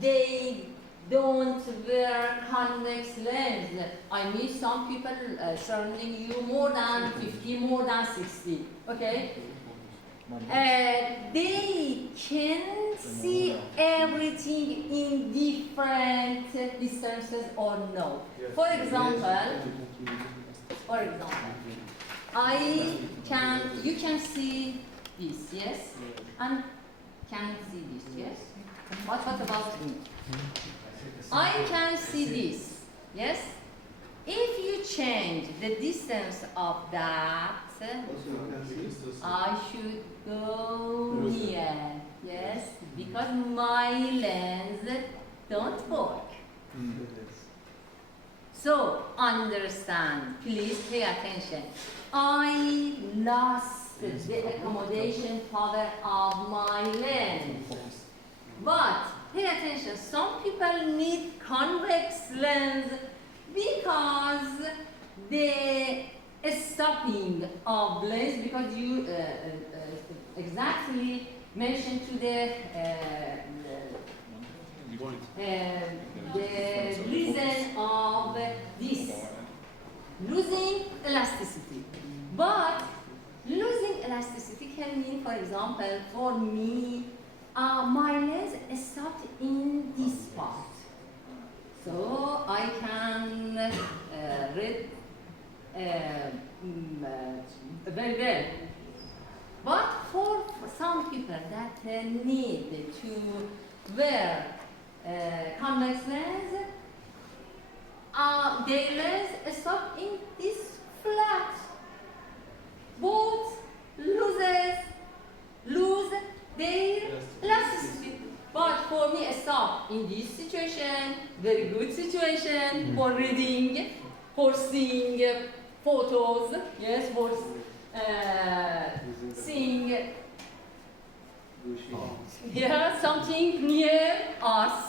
they don't wear convex lens, I mean some people surrounding you more than 50, more than 60, okay? They can see distances or no. Yes. For example, you can see this, yes? And can see this, yes? What about me? I can see this, yes? If you change the distance of that, Also you can see. I should go here, yes? Because my lens don't work. So, understand, please pay attention. I lost the accommodation power of my lens. But, pay attention, some people need convex lens because the stopping of lens, because you exactly mentioned to the reason of this, losing elasticity. But losing elasticity can mean, for example, for me, my lens stopped in this part. So I can read very well. But for some people that need to wear convex lens, their lens stop in this flat. Both lose their elasticity. But for me, stop in this situation, very good situation for reading, for seeing photos, yes, for seeing something near us.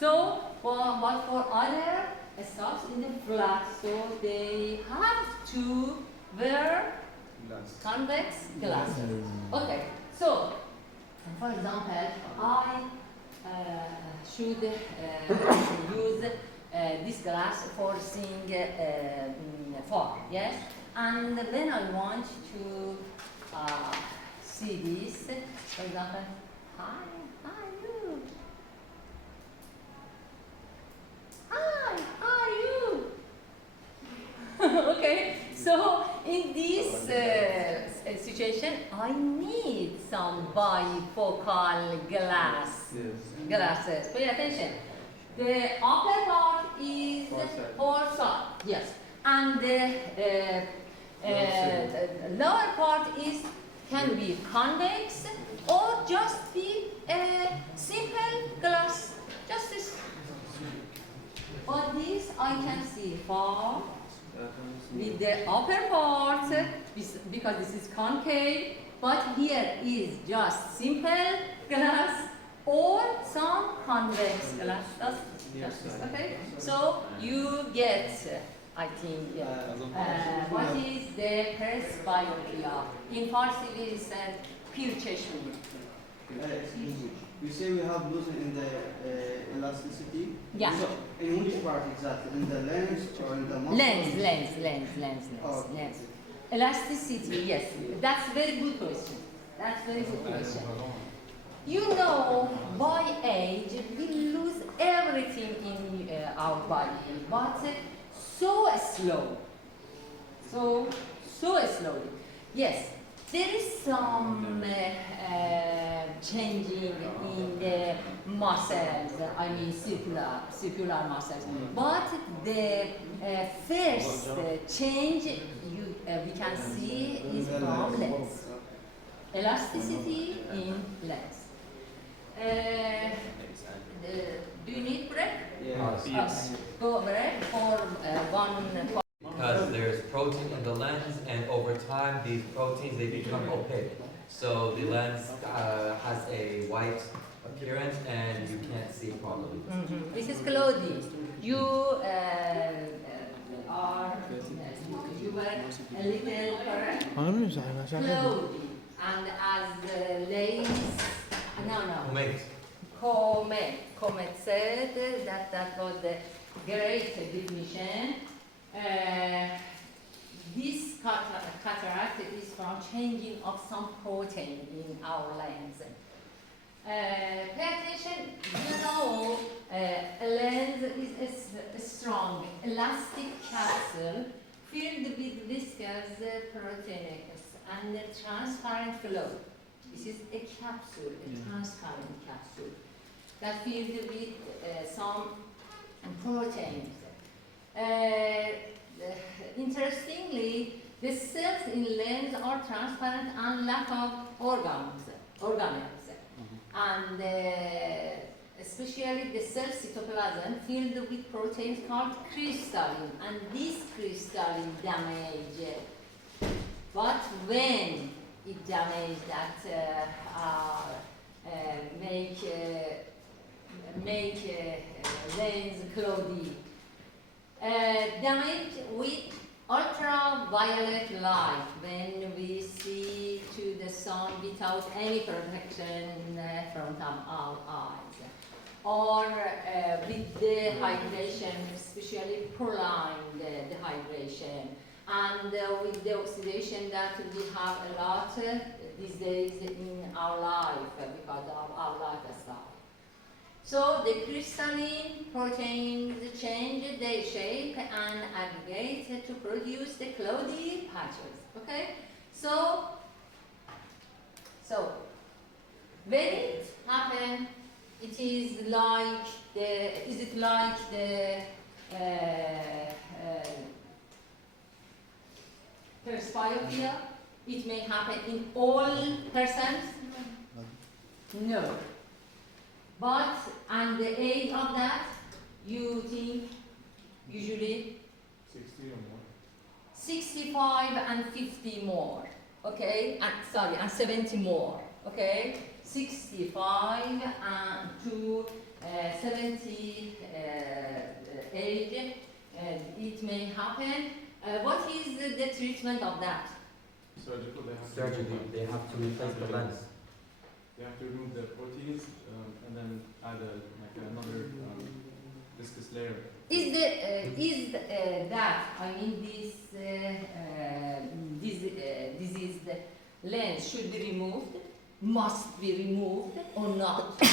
So, but for other stops in the flat, so they have to wear convex glasses. Okay, so for example, I should use this glass for seeing far, yes? And when I want to see this, for example, hi you. Hi, how are you? Okay, so in this situation, I need some bifocal glasses. Pay attention. The upper part is foresight, yes, and the lower part can be convex or just be a simple glass, just this. But this I can see far with the upper part because this is concave, but here is just simple glass or some convex glass. That's okay. So you get, I think, what is the presbyopia? In Farsi we said pir cheshmi. You say we have losing in the elasticity. Yeah. So in which part exactly? In the lens or in the muscle? Lens. Elasticity, yes. That's very good question. You know, by age, we lose everything in our body, but so slowly. Yes, there is some changing in the muscles, I mean circular muscles, but the first change we can see is from lens. Elasticity in lens. Do you need break? Yes. Go break for one. Because there's protein in the lens, and over time these proteins they become opaque. So the lens has a white appearance, and you can't see properly. This is clothing. You were a little correct. Clothing and as lace. No. Comet said that was the great definition. This cataract is from changing of some protein in our lens. Pay attention, you know A lens is a strong, elastic capsule filled with viscous proteins and a transparent fluid. This is a capsule, a transparent capsule that filled with some proteins. Interestingly, the cells in lens are transparent and lack of organelles. And especially the cell cytoplasm filled with proteins called crystalline, and this crystalline damage. But when it damages that make lens cloudy, damage with ultraviolet light when we see to the sun without any protection from our eyes, or with dehydration, especially prolonged dehydration, and with the oxidation that we have a lot these days in our life because of our lifestyle. So the crystalline proteins change their shape and aggregate to produce the cloudy patches. Okay? So when it happens, it is like the presbyopia? It may happen in all persons? No. But, and the age of that, you think, usually? 60 or more. 65 and 50 more, okay? And 70 more, okay? 65 and to 70 age, it may happen. What is the treatment of that? Surgical, They have to replace the lens. They have to remove the proteins and then add another viscous layer. Is that, I mean, this is the lens should be removed, must be removed or not? The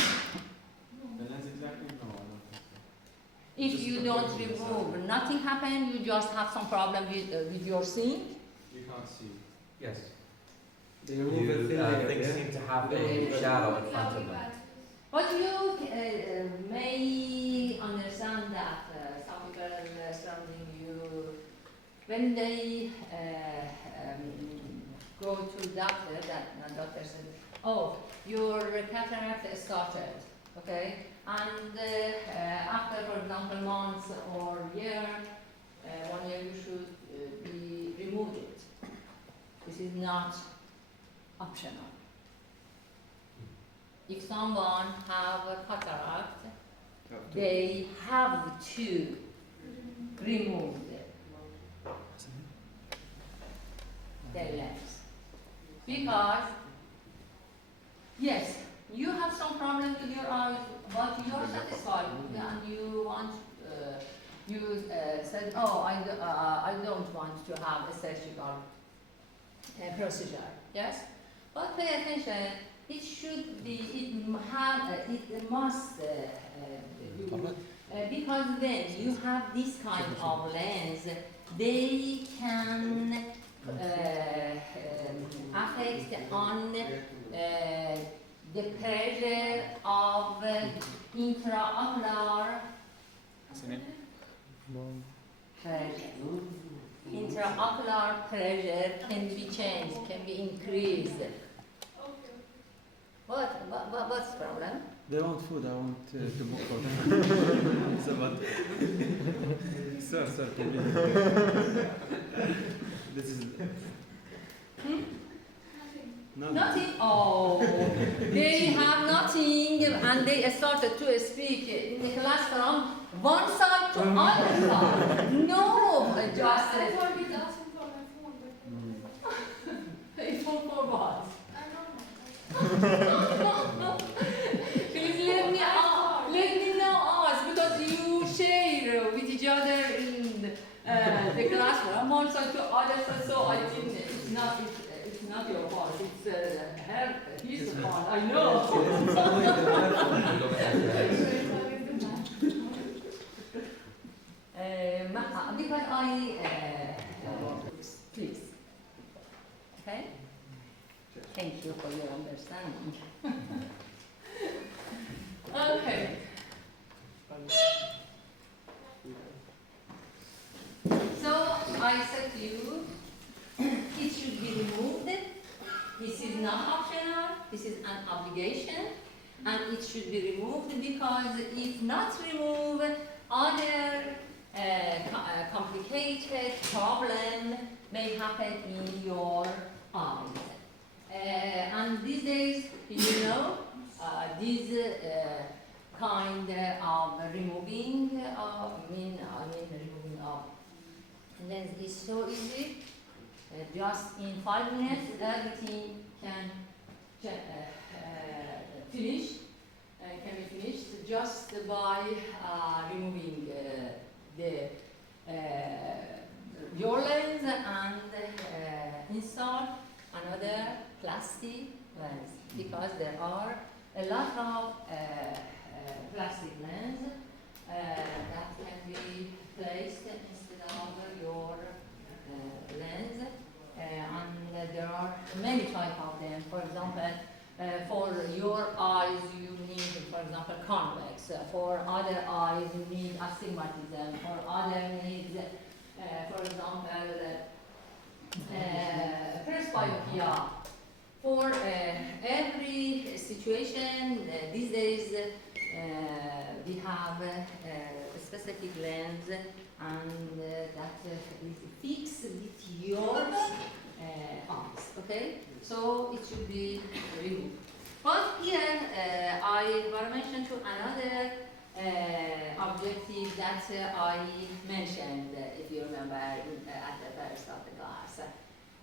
lens exactly? No, I don't think so. If Just you the don't protein remove, inside. nothing happens, you just have some problem with your seeing? You can't see. Yes. They remove a thin layer, Things yeah? seem to have a shadow in front of them. But you may understand that some people surrounding you, when they go to doctor, that doctor said, oh, your cataract started, okay? And after, for example, months or year, 1 year, you should be removed it. This is not optional. If someone have a cataract, they have to remove their lens. Because, yes, you have some problem with your eyes, but you are satisfied and you want, you said, oh, I don't want to have a surgical procedure, yes? But pay attention, it should be, it must, because when you have this kind of lens, they can affect on the pressure of intraocular pressure. Intraocular pressure can be changed, can be increased. What's the problem? They want food, I want to book for them. So what? Sir, please. This is... Nothing? Oh, they have nothing and they started to speak in the class from one side to other side. No, just... I thought he's asking for my phone, but For what? I don't know. Please let me know us because you share with each other in the classroom, one side to other side, so I think it's not your fault, it's his fault, I know. understanding. Okay. So I said to you, it should be removed. This is not optional, this is an obligation, and it should be removed because if not removed, other complicated problem may happen in your eyes. And these days, you know, this kind of removing removing of lens is so easy. Just in 5 minutes, everything can finish. Can be finished just by removing your lens and install another plastic lens, because there are a lot of plastic lens that can be placed instead of your lens, and there are many types of them. For example, for your eyes you need, for example, convex. For other eyes you need astigmatism. For other needs, for example, presbyopia. For every situation these days we have a specific lens, and that is fixed with your eyes. Okay, so it should be removed. But here I will mention to another objective that I mentioned, if you remember, at the first of the class.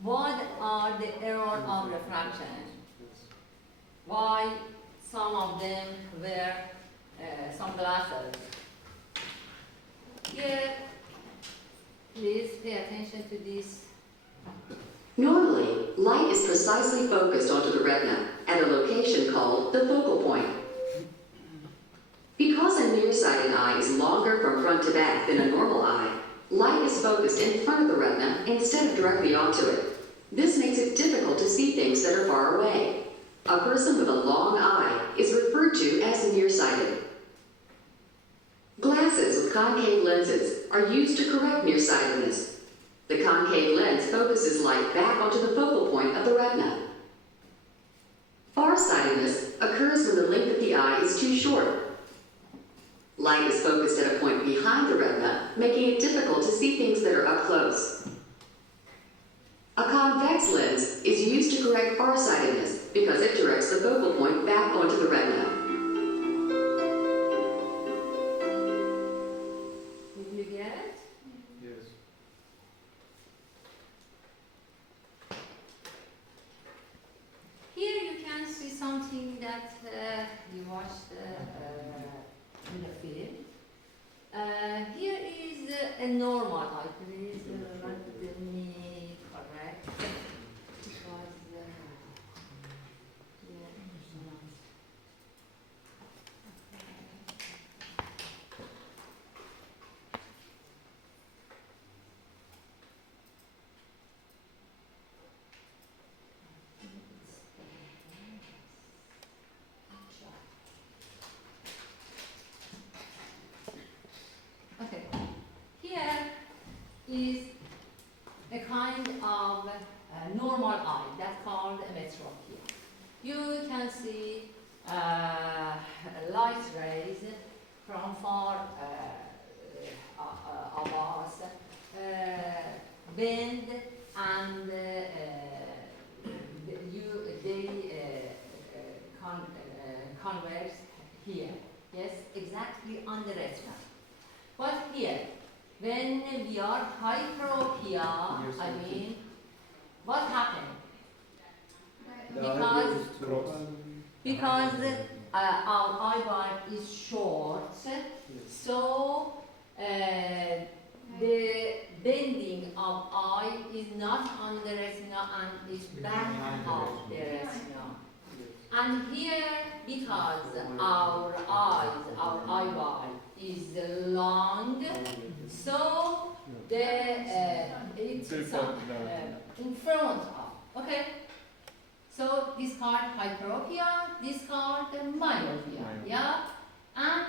What are the errors of refraction? Why some of them wear sunglasses? Here, please pay attention to this. Normally, light is precisely focused onto the retina at a location called the focal point. Because a nearsighted eye is longer from front to back than a normal eye, light is focused in front of the retina instead of directly onto it. This makes it difficult to see things that are far away. A person with a long eye is referred to as nearsighted. Glasses with concave lenses are used to correct nearsightedness. The concave lens focuses light back onto the focal point of the retina. Farsightedness occurs when the length of the eye is too short. Light is focused at a point behind the retina, making it difficult to see things that are up close. A convex lens is used to correct farsightedness because it directs the focal point back onto the retina. Did you get it? Yes. Here you can see something that you watched in the film. Here is a normal eye. Please let me correct. Because okay, here is a kind of normal eye that's called a metropia. You can see light rays from far of us bend, and converge here. Yes, exactly on the retina. But here, when we are hyperopia, I mean, what happened? Because our eyeball is short, so the bending of eye is not on the retina and is back of the retina. And here, because our eyes, our eyeball is long, so it's in front of, okay? So this called hyperopia, this called myopia, yeah? And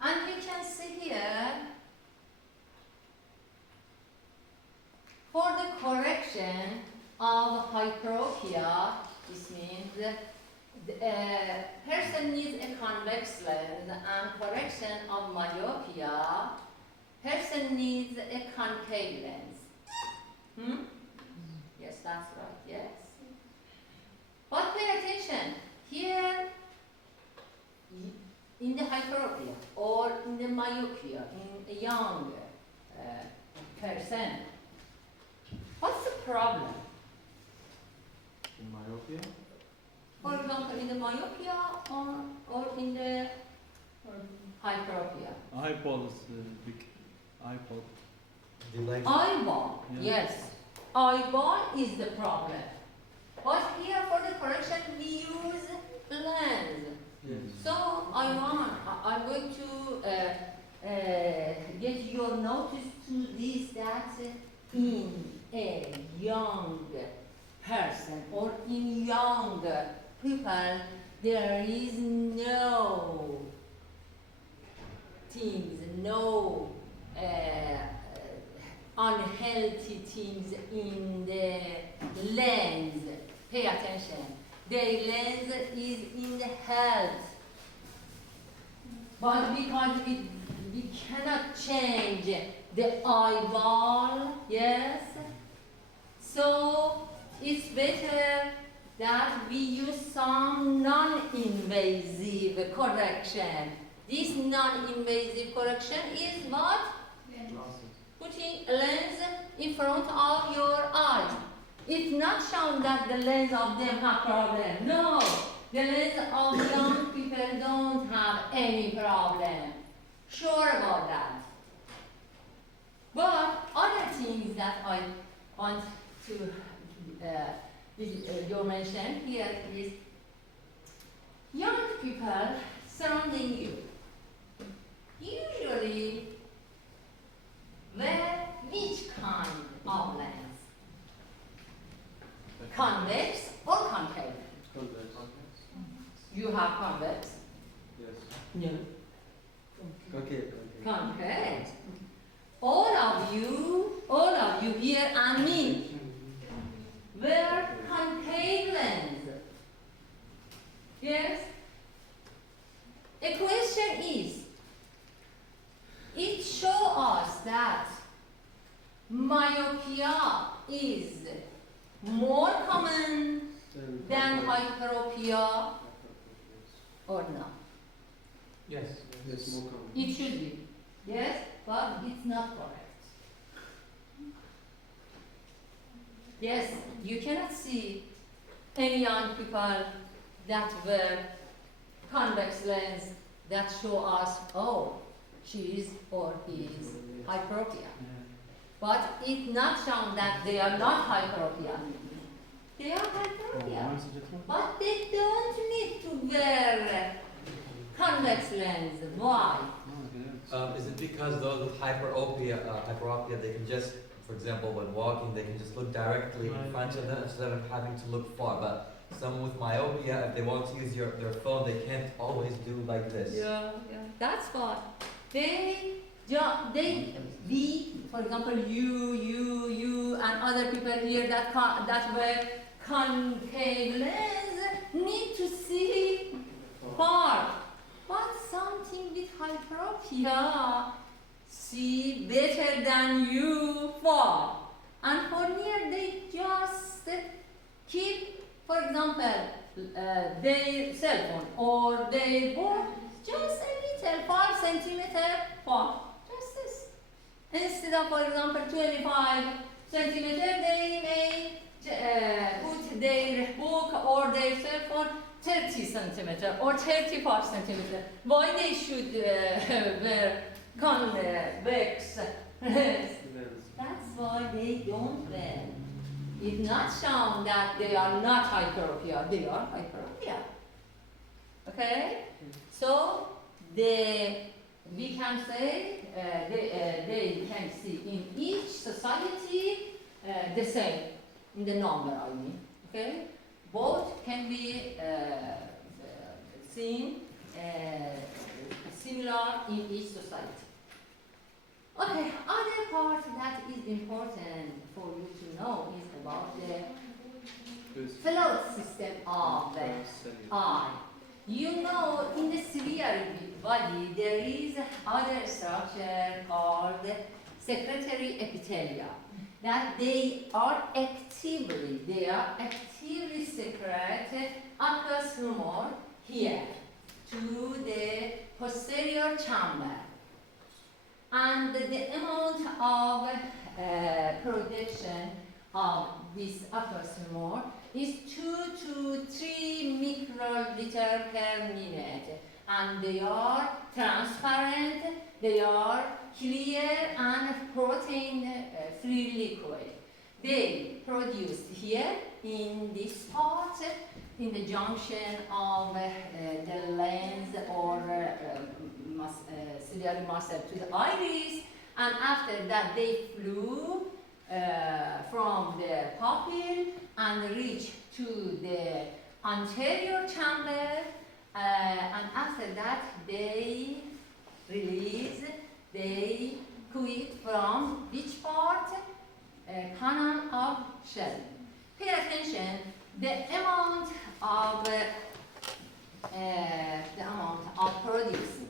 and you can see here, for the correction of hyperopia, this means the person needs a convex lens, and correction of myopia, person needs a concave lens. Hmm? Yes, that's right, yes. But pay attention, here in the hyperopia or in the myopia, in a young person, what's the problem? In myopia? For example, in the myopia or in the hyperopia. Eyeball is big. Eyeball. Do you like Eyeball, Yeah. yes. Eyeball is the problem. But here for the correction we use lens. Yes. So I'm going to get your notice to this, that in a young person or in young people there is no things, no unhealthy things in the lens. Pay attention. The lens is in the health. But because we cannot change the eyeball, yes? So it's better that we use some non-invasive correction. This non-invasive correction is what? Putting a lens in front of your eye. It's not shown that the lens of them have problem. No, the lens of young people don't have any problem. Sure about that. But other things that I want to you mention here is young people surrounding you usually wear which kind of lens? Convex or concave? Convex. You have convex? Yes. No. Okay. Concave. All of you here and me wear concave lens. Yes? A question is, it shows us that myopia is more common than hyperopia or not? Yes. Yes, more common. It should be, yes, but it's not correct. Yes, you cannot see any young people that wear convex lens that show us, oh, she is or he is hyperopia. But it's not shown that they are not hyperopia. They are hyperopia. But they don't need to wear convex lens. Why? Is it because those with hyperopia, they can just, for example, when walking, they can just look directly in front of them instead of having to look far. But someone with myopia, if they want to use their phone, they can't always do like this. Yeah. That's why we, for example, you, and other people here that wear concave lens need to see far. But something with hyperopia see better than you far. And for near they just keep, for example, their cell phone or their board just a little 5 centimeter far. Just this. Instead of, for example, 25 centimeter, they may put their book or their cell phone 30 centimeter or 35 centimeter. Why they should wear convex lens? That's why they don't wear. It's not shown that they are not hyperopia, they are hyperopia. Okay? So we can say they can see in each society the same, in the number I mean. Okay? Both can be seen similar in each society. Okay, other part that is important for you to know is about the fluid system of the eye. You know, in the ciliary body, there is other structure called secretory epithelia. That they actively secrete aqueous humor here to the posterior chamber. And the amount of production of this aqueous humor is 2 to 3 microliter per minute, and they are transparent, they are clear and protein-free liquid. They produced here in this part, in the junction of the lens or ciliary muscle to the iris, and after that they flew from the pupil and reach to the anterior chamber, and after that they release, they quit from which part? Canal of shell. Pay attention, the amount of producing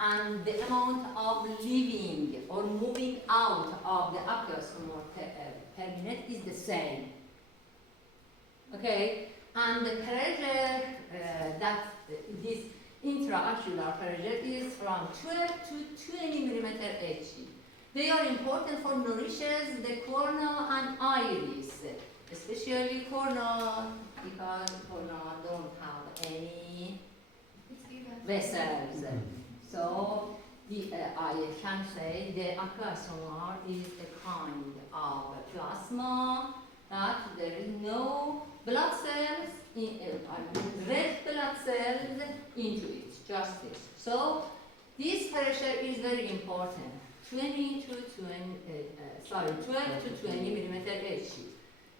and the amount of leaving or moving out of the aqueous humor per minute is the same. Okay, and the pressure this intraocular pressure is from 12 to 20 millimeter Hg. They are important for nourishes the cornea and iris, especially cornea, because cornea don't have any vessels. So I can say the aqueous humor is a kind of plasma that there is no blood cells, red blood cells into it, just this. So this pressure is very important, 12 to 20 millimeter Hg.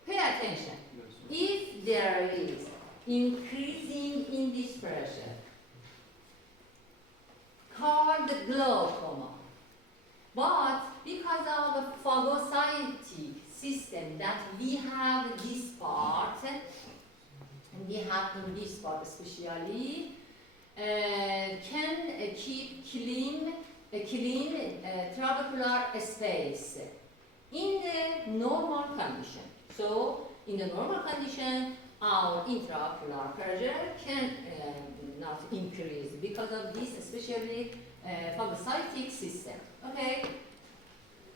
Pay attention. If there is increasing in this pressure, called glaucoma, but because of the phagocytic system that we have this part, and we have in this part especially, can keep clean trabecular space in the normal condition. So in the normal condition, our intraocular pressure can not increase because of this, especially phagocytic system. Okay,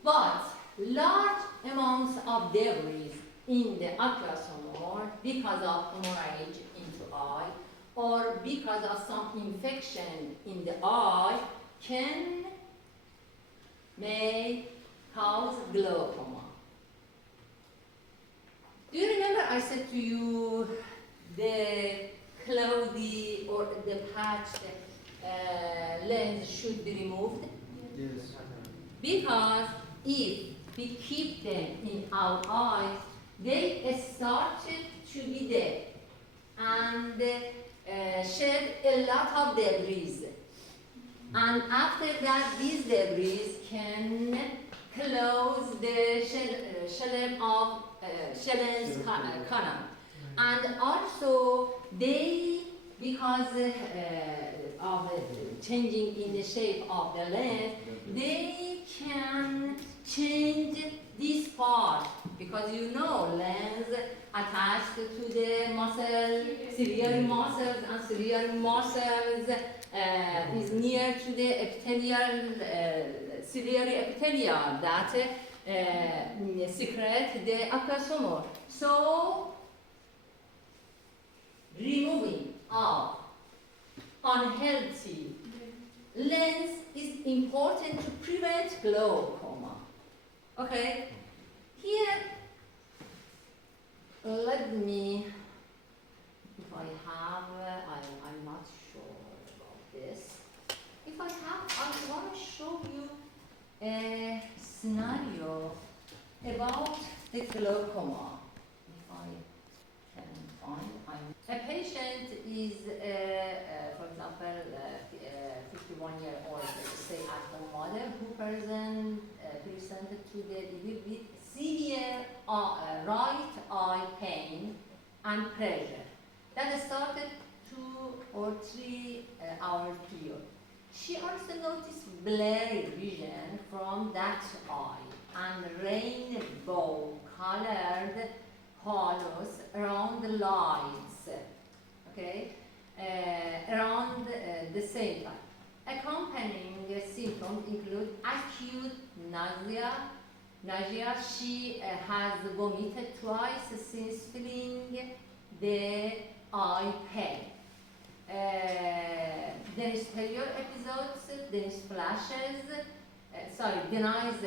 but large amounts of debris in the aqueous humor because of hemorrhage into eye or because of some infection in the eye may cause glaucoma. Do you remember I said to you the cloudy or the patched lens should be removed? Yes. Because if we keep them in our eyes, they started to be dead and shed a lot of debris. And after that, these debris can close the Schellen's canal. And also, they, because of changing in the shape of the lens, they can change this part, because you know lens attached to the muscle, ciliary muscles, and ciliary muscles is near to the epithelial, ciliary epithelium that secrete the aqueous humor. So removing of unhealthy lens is important to prevent glaucoma. Okay? Here let me, if I have, I'm not sure about this. If I have, I want to show you a scenario about the glaucoma. If I can find, a patient is, for example, 51-year-old, stay-at-home mother who presented to the ED with severe right eye pain and pressure that started 2 or 3 hours period. She also noticed blurry vision from that eye and rainbow colored halos around the lights, okay, around the same time. Accompanying symptoms include acute nausea. She has vomited twice since feeling the eye pain. There is period episodes, there is flashes, denies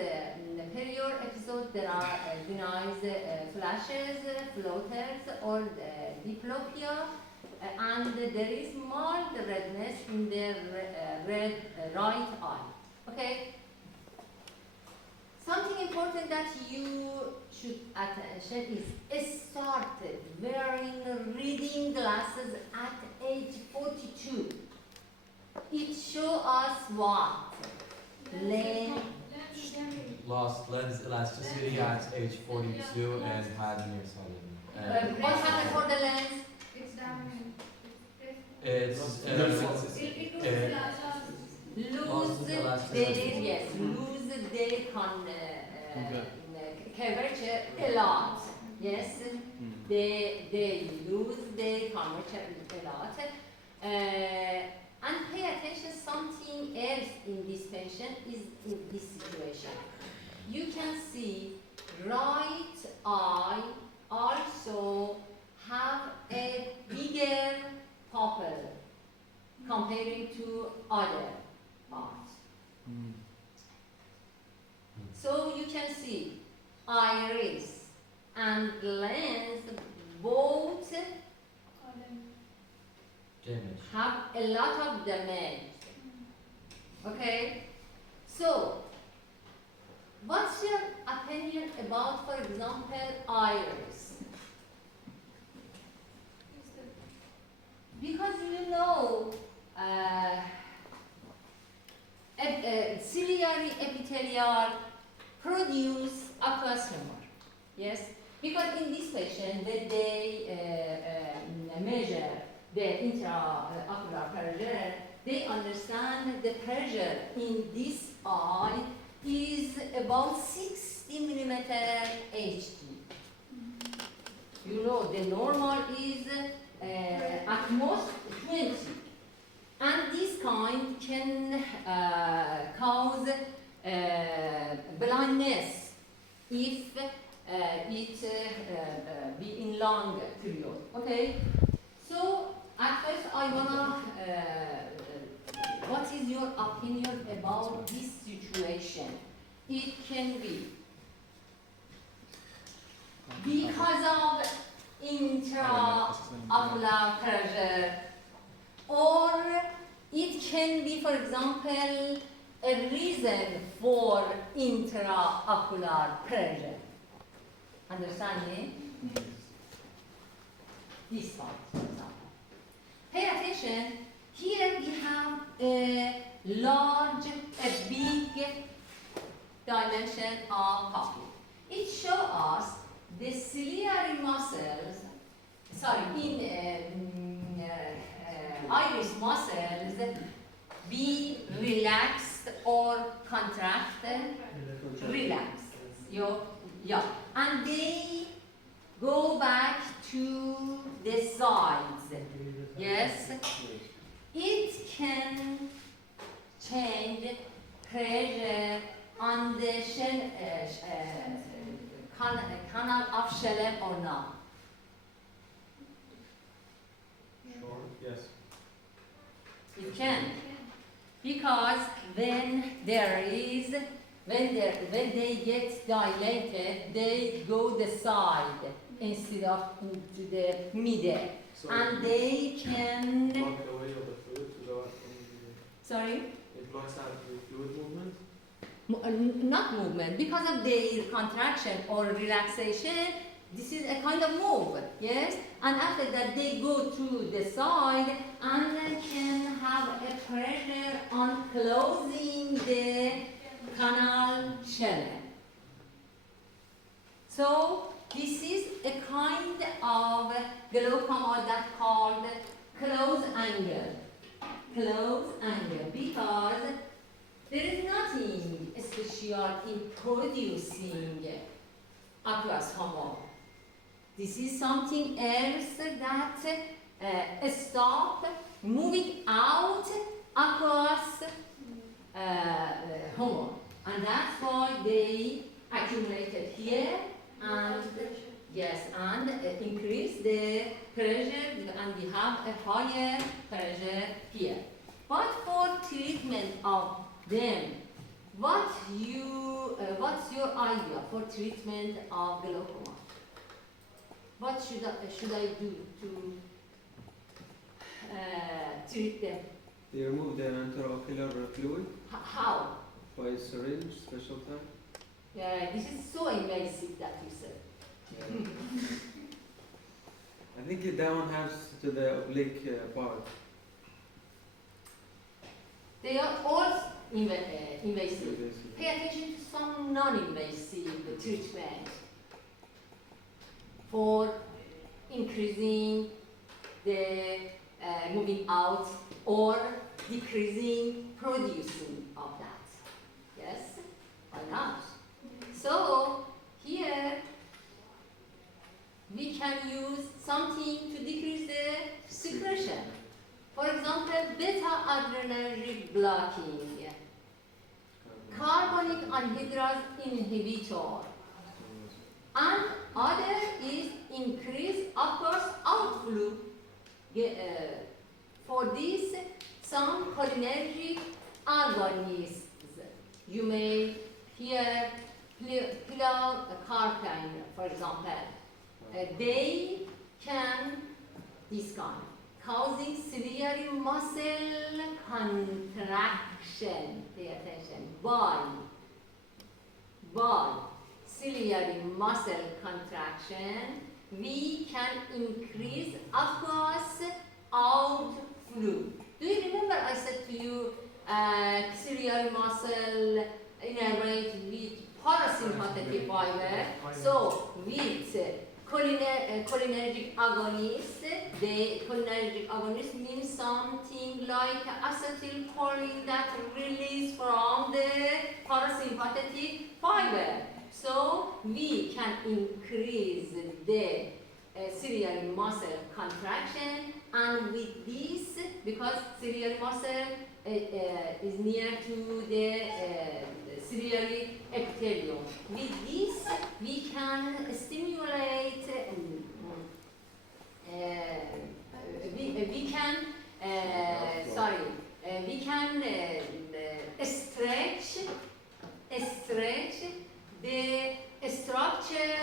period episodes, there are denies flashes, floaters, or diplopia, and there is mild redness in the right eye. Okay? Something important that you should attention is it started wearing reading glasses at age 42. It shows us what? Lost lens elasticity at age 42 and had nearsighted. What happened for the lens? It's damaging. Lose their curvature a lot. Yes, they lose their curvature a lot. And pay attention, something else in this patient is in this situation. You can see right eye also have a bigger pupil comparing to other parts. So you can see iris and lens both have a lot of damage. Okay? So, what's your opinion about, for example, iris? Because you know, ciliary epithelial produce aqueous humor. Yes? Because in this patient, when they measure the intraocular pressure, they understand the pressure in this eye is about 60 millimeter HG. You know, the normal is at most 20. And this kind can cause blindness if it be in long period. Okay? So, at first I wanna, what is your opinion about this situation? It can be because of intraocular pressure, or it can be, for example, a reason for intraocular pressure. Understand me? This part, for example. Pay attention. Here we have a big dimension of pupil. It shows us the ciliary muscles, iris muscles be relaxed or contracted, relaxed. Yeah. And they go back to the sides. Yes? It can change pressure on the canal of Schelem or not. Sure. Yes. It can. Because when they get dilated, they go the side. instead of to the middle, So and they can. block the way of the fluid to go out from the. Sorry. It blocks out the fluid movement. Not movement, because of their contraction or relaxation. This is a kind of move, yes? And after that, they go to the side and can have a pressure on closing the canal channel. So, this is a kind of glaucoma that's called close angle. Close angle, because there is nothing special in producing aqueous hormone. This is something else that stop moving out aqueous hormone, and that's why they accumulated here and yes, and increase the pressure, and we have a higher pressure here. But for treatment of them, what's your idea for treatment of glaucoma? What should I do to treat them? They remove the intraocular fluid How? by a syringe, special type. Yeah, this is so invasive that you said. I think that one has to the oblique part. They are all invasive. Pay attention to some non-invasive treatment for increasing the moving out or decreasing producing of that. Yes? Why not? So, here we can use something to decrease the secretion. For example, beta-adrenergic blocking, carbonic anhydrase inhibitor, and other is increased aqueous outflow. For this, some cholinergic agonists. You may hear pilocarpine, for example. They can, this kind, causing ciliary muscle contraction. Pay attention. By ciliary muscle contraction, we can increase aqueous outflow. Do you remember I said to you, ciliary muscle innervate with parasympathetic fiber? So with cholinergic agonist, the cholinergic agonist means something like acetylcholine that released from the parasympathetic fiber. So we can increase the ciliary muscle contraction, and with this, because ciliary muscle is near to the ciliary epithelium, with this we can stimulate, we can stretch the structure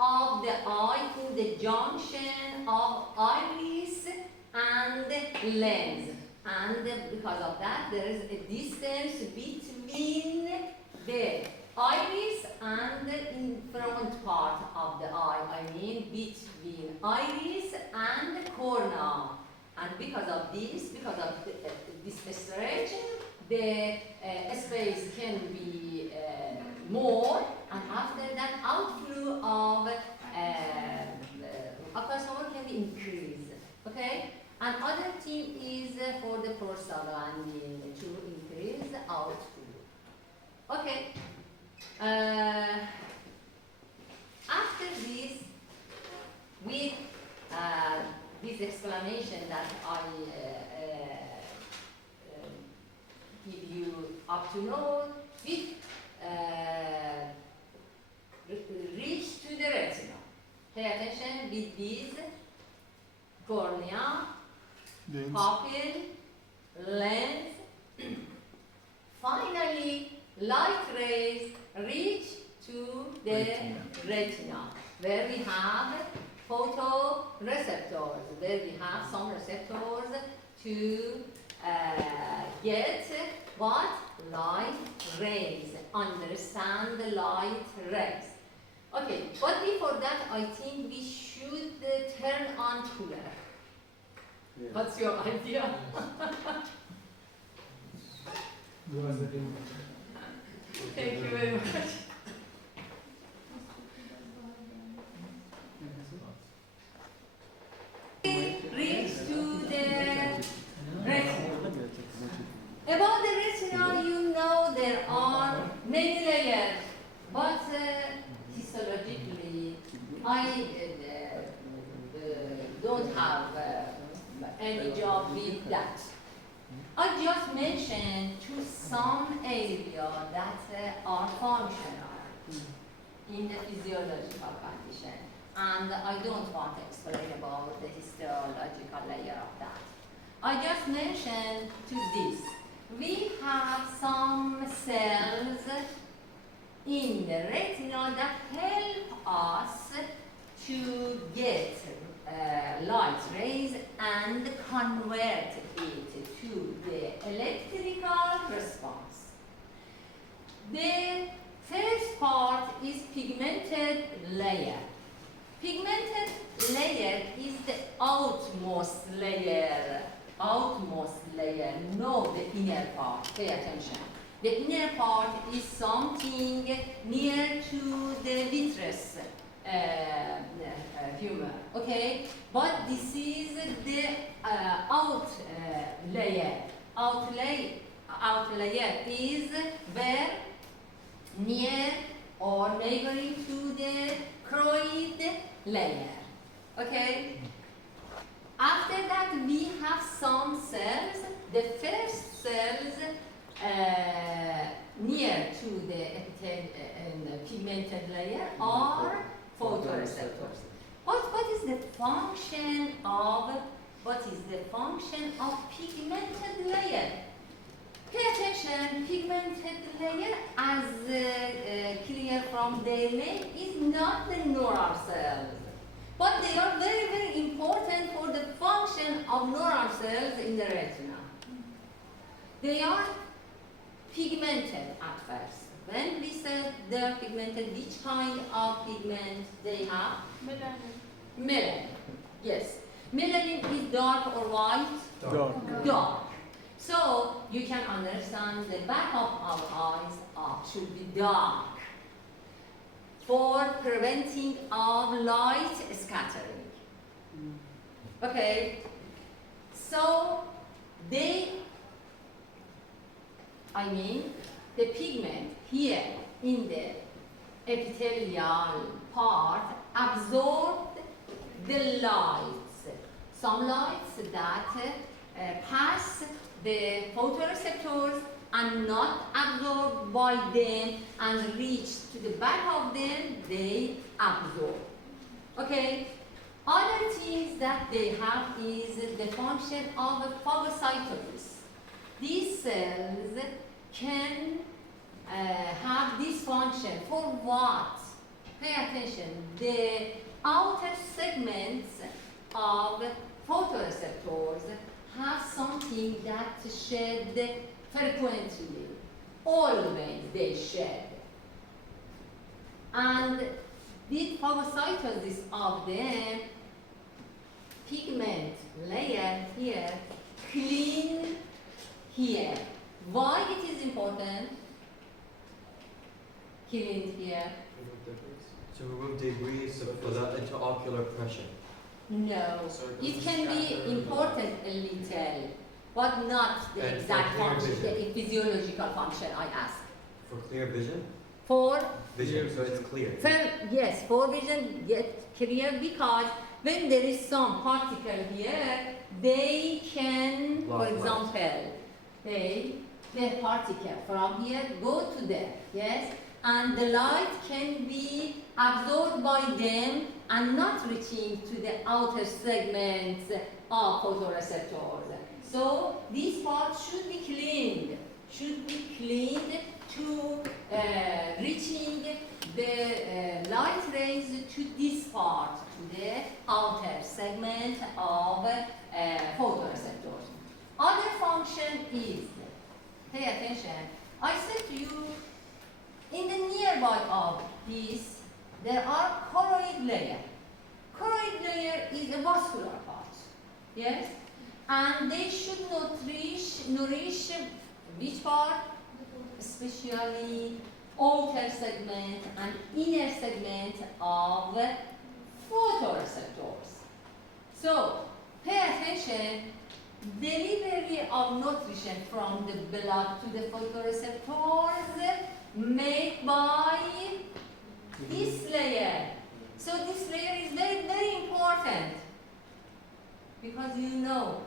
of the eye in the junction of iris and lens, and because of that there is a distance between the iris and the in front part of the eye, I mean between iris and the cornea, and because of this stretch, the space can be more, and after that outflow of aqueous hormone can be increased. Okay? And other thing is for the prostaglandin to increase the outflow. Okay. After this, with this explanation that I give you up to now, we reach to the retina. Pay attention with these cornea, pupil, lens. Finally, light rays reach to the retina, where we have photoreceptors, where we have some receptors to get what? Light rays, understand the light rays. Okay, but before that, I think we should turn on cooler. Yeah. What's your idea? Thank you very much. Reach to the retina. About the retina, you know there are many layers, but histologically, I don't have any job with that. I just mentioned to some area that are functional in the physiological condition, and I don't want to explain about the histological layer of that. I just mentioned to this. We have some cells in the retina that help us to get light rays and convert it to the electrical response. The first part is pigmented layer. Pigmented layer is the outmost layer. Outmost layer, not the inner part. Pay attention. The inner part is something near to the vitreous humor, okay? But this is the out layer. Out layer is where near or neighboring to the choroid layer, okay? After that, we have some cells. The first cells near to the pigmented layer are photoreceptors. What is the function of pigmented layer? Pay attention. Pigmented layer, as clear from their name, is not the neural cells. But they are very, very important for the function of neural cells in the retina. They are pigmented at first. When we said they are pigmented, which kind of pigment they have? Melanin. Melanin. Yes. Melanin is dark or white? Dark. Dark. So you can understand the back of our eyes should be dark, for preventing of light scattering. Okay, so the pigment here in the epithelial part absorb the lights. Some lights that pass the photoreceptors and not absorbed by them and reach to the back of them, they absorb. Okay? Other things that they have is the function of phagocytosis. These cells can have this function. For what? Pay attention. The outer segments of photoreceptors have something that shed frequently. Always they shed. And this phagocytosis of the pigment layer here clean here. Why it is important? Clean here. To remove debris for the intraocular pressure. No, So it can be important a little, but not the And for exact clear function, the vision. physiological function I ask. For clear vision? For Vision, so it's clear. yes, for vision get clear because when there is some particle here, they can, Block for light. example, the particle from here go to there, yes, and the light can be absorbed by them and not reaching to the outer segments of photoreceptors. So this part should be cleaned to reaching the light rays to this part, to the pay attention. I said to you, in the nearby of this, there are choroid layer. Choroid layer is a vascular part, yes? And they should nourish which part? Especially outer segment and inner segment of photoreceptors. So, pay attention, delivery of nutrition from the blood to the photoreceptors made by this layer. So this layer is very, very important because you know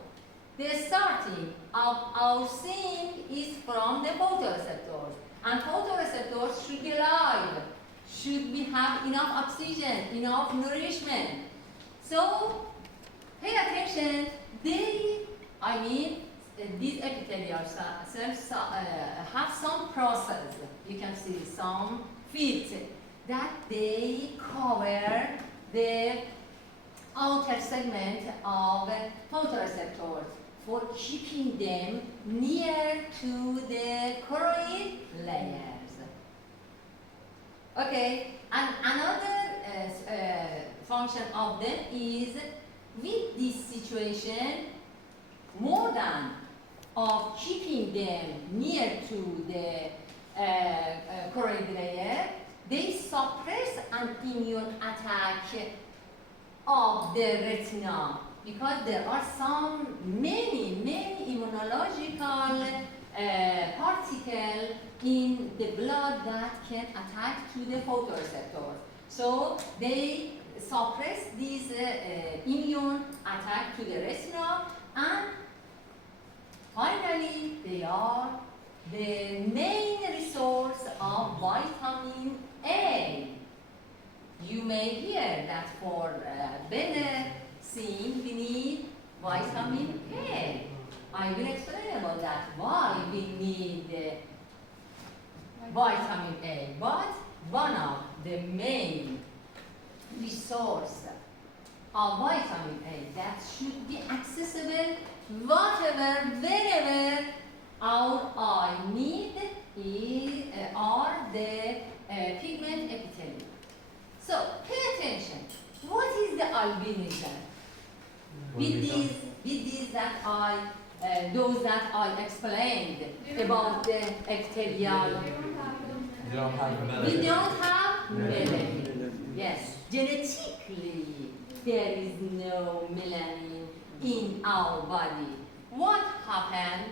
the starting of our seeing is from the photoreceptors, and photoreceptors should be alive, have enough oxygen, enough nourishment. So pay attention. These epithelial cells have some process. You can see some feet that they cover the outer segment of photoreceptors for keeping them near to the choroid layers. Okay, and another function of them is, with this situation, more than of keeping them near to the choroid layer, they suppress an immune attack of the retina, because there are many immunological particles in the blood that can attack to the photoreceptors. So they suppress this immune attack to the retina, and finally they are the main resource of vitamin A. You may hear that for better seeing we need vitamin A. I will explain about that, why we need vitamin A. But one of the main resource of vitamin A that should be accessible wherever our eye need are the pigment epithelium. So pay attention. What is the albinism? With these those that I explained about the epithelial. You don't have melanin. We don't have melanin. Yes, genetically there is no melanin in our body. What happened?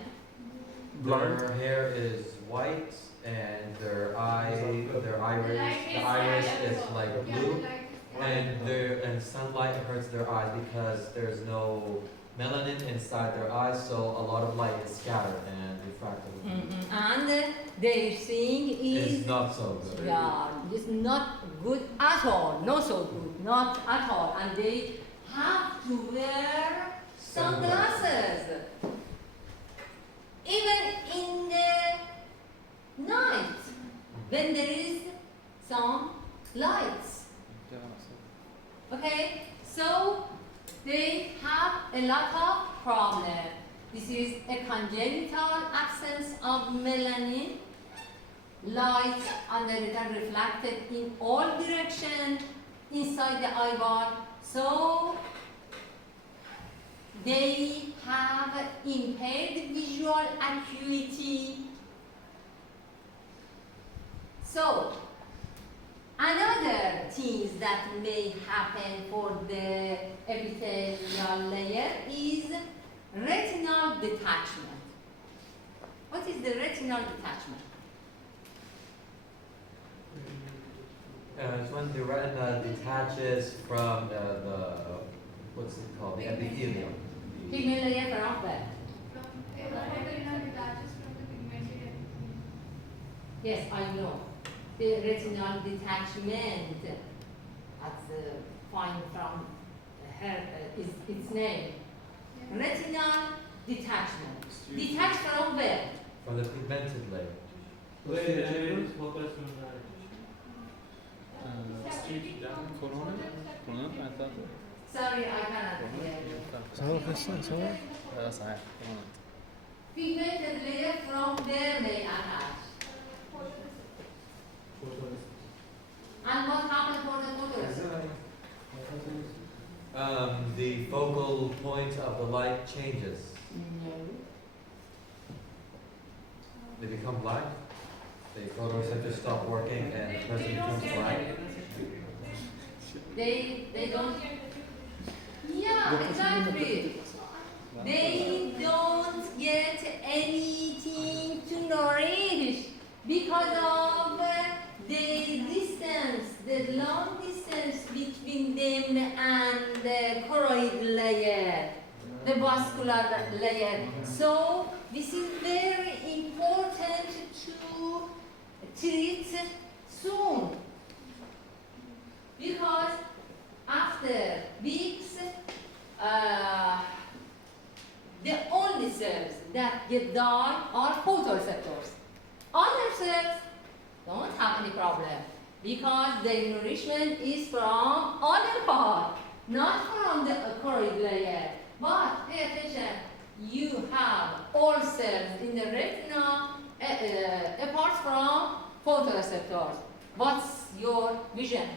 Their hair is white and their iris is like blue, and sunlight hurts their eyes because there's no melanin inside their eyes, so a lot of light is scattered and refracted. And their seeing is not so good. Yeah, it's not good at all. Not so good, not at all. And they have to wear sunglasses. Even in the night, when there is some lights. Okay, so they have a lot of problems. This is a congenital absence of melanin. Light under it are reflected in all directions inside the eyeball. So they have impaired visual acuity. So another things that may happen for the epithelial layer is retinal detachment. What is the retinal detachment? It's when the retina detaches from the what's it called? The epithelium. Pigment layer from where? Yes, I know. The retinal detachment, that's fine from her, is its name. Retinal detachment. Detached from where? From the pigmented layer. Sorry, I cannot hear you. Pigmented layer from the the light changes? No. They become blind? The photoreceptors stop working and the person becomes blind? They don't. Yeah, exactly. They don't get anything to nourish because of the distance, the long distance between them and the choroid layer, the vascular layer. So this is very important to treat soon, because after weeks, the only cells that get die are photoreceptors. Other cells don't have any problem because the nourishment is from other part, not from the choroid layer. But pay attention, you have all cells in the retina apart from photoreceptors. What's your vision?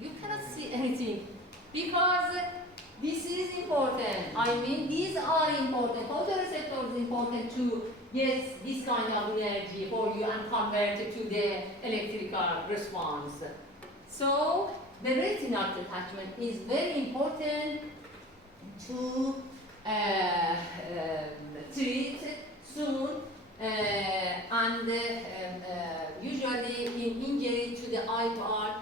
You cannot see anything because this is important. I mean, these are important. Photoreceptors is important to get this kind of energy for you and convert it to the electrical response. So the retinal detachment is very important to treat soon, and usually in injury to the eye part,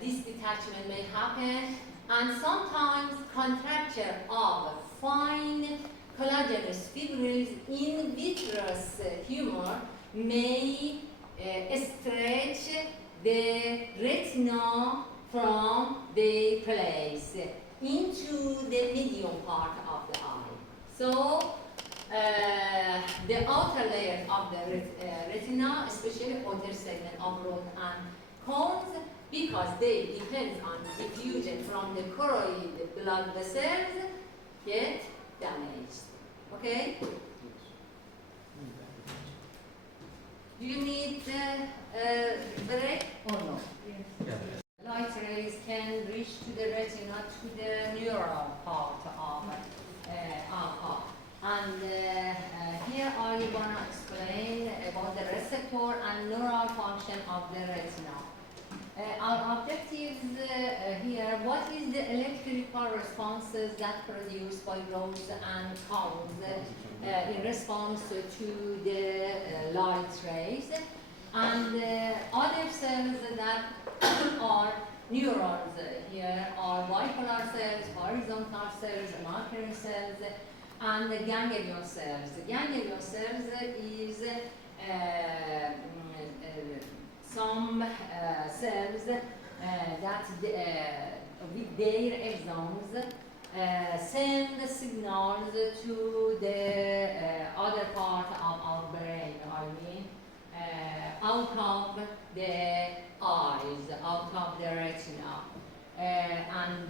this detachment may happen, and sometimes contracture of fine collagenous fibrils in vitreous humor may stretch the retina from the place into the medium part of the eye. So the outer layer of the retina, especially outer segment of rod and cones, because they depend on diffusion from the choroid blood vessels, get damaged. Okay? Do you need break or no? Yes. Yeah. Light rays can reach to the retina, to the neural part of eye. And here I want to explain about the receptor and neural function of the retina. Our objectives here, what is the electrical responses that produced by rods and cones in response to the light rays, and other cells that are neurons here are bipolar cells, horizontal cells, marker cells, and the ganglion cells. The ganglion cells is some cells that with their axons send signals to the other part of our brain, I mean out of the eyes, out of the retina. And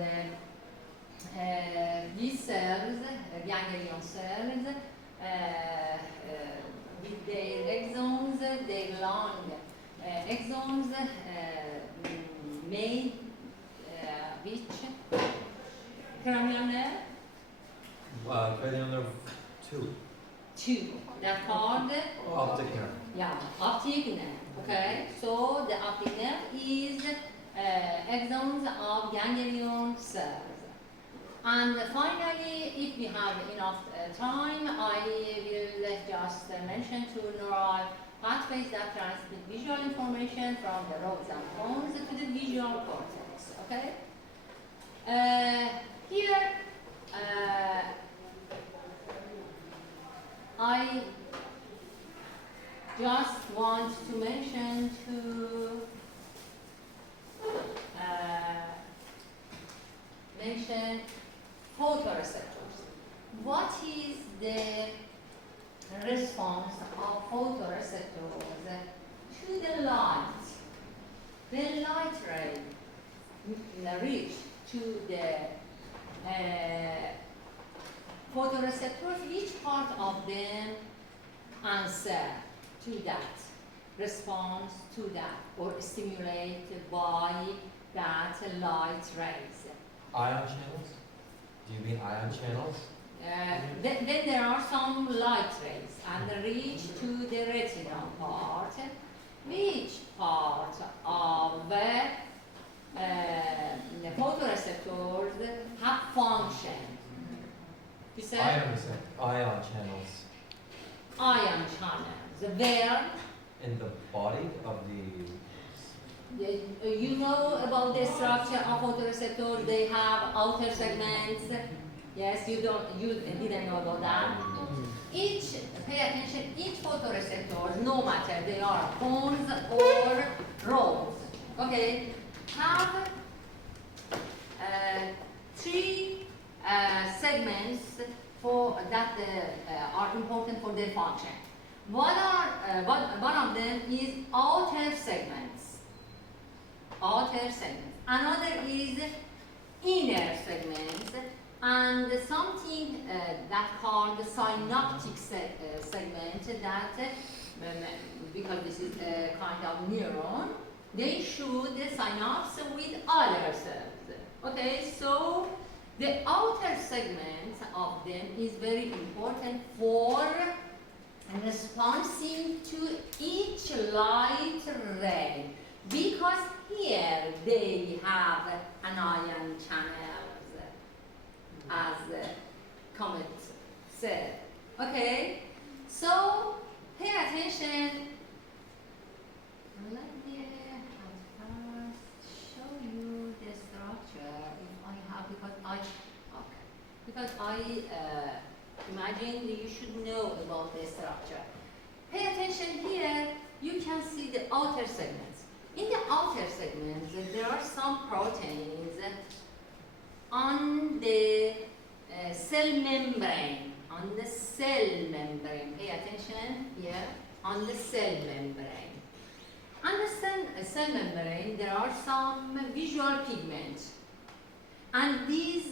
these cells, ganglion cells, with their axons, their long axons made which cranial nerve? Cranial nerve 2. Two. That called Optic nerve. yeah, optic nerve. Okay, so the optic nerve is axons of ganglion cells. And finally, if we have enough time, I will just mention two neural pathways that transmit visual information from the rods and cones to the visual cortex. Okay. Here, I just want to mention two photoreceptors. What is the response of photoreceptors to the light? When light ray reach to the photoreceptors, which part of them answer to that, response to that, or stimulated by that light rays? Ion channels? Do you mean ion channels? Then there are some light rays and reach to the retinal part, which part of the photoreceptors have function. You said Ion channels. ion channels. Where? In the body of the. You know about the structure of photoreceptors. They have outer segments. Yes, you didn't know about that. Pay attention, each photoreceptor, no matter they are cones or rods, okay, have three segments for that are important for their function. One of them is outer segments. Another is inner segments, and something that called the synaptic segment that because this is a kind of neuron, they shoot the synapse with other cells. Okay, so the outer segment of them is very important for responding to each light ray, because here they have an ion channels, as Comet said. Okay, so pay attention. Let me at first show you the structure if I have, because I imagine you should know about the structure. Pay attention here. You can see the outer segments. In the outer segments, there are some proteins on the cell membrane. Pay attention here. On the cell membrane. On the cell membrane, there are some visual pigments. And these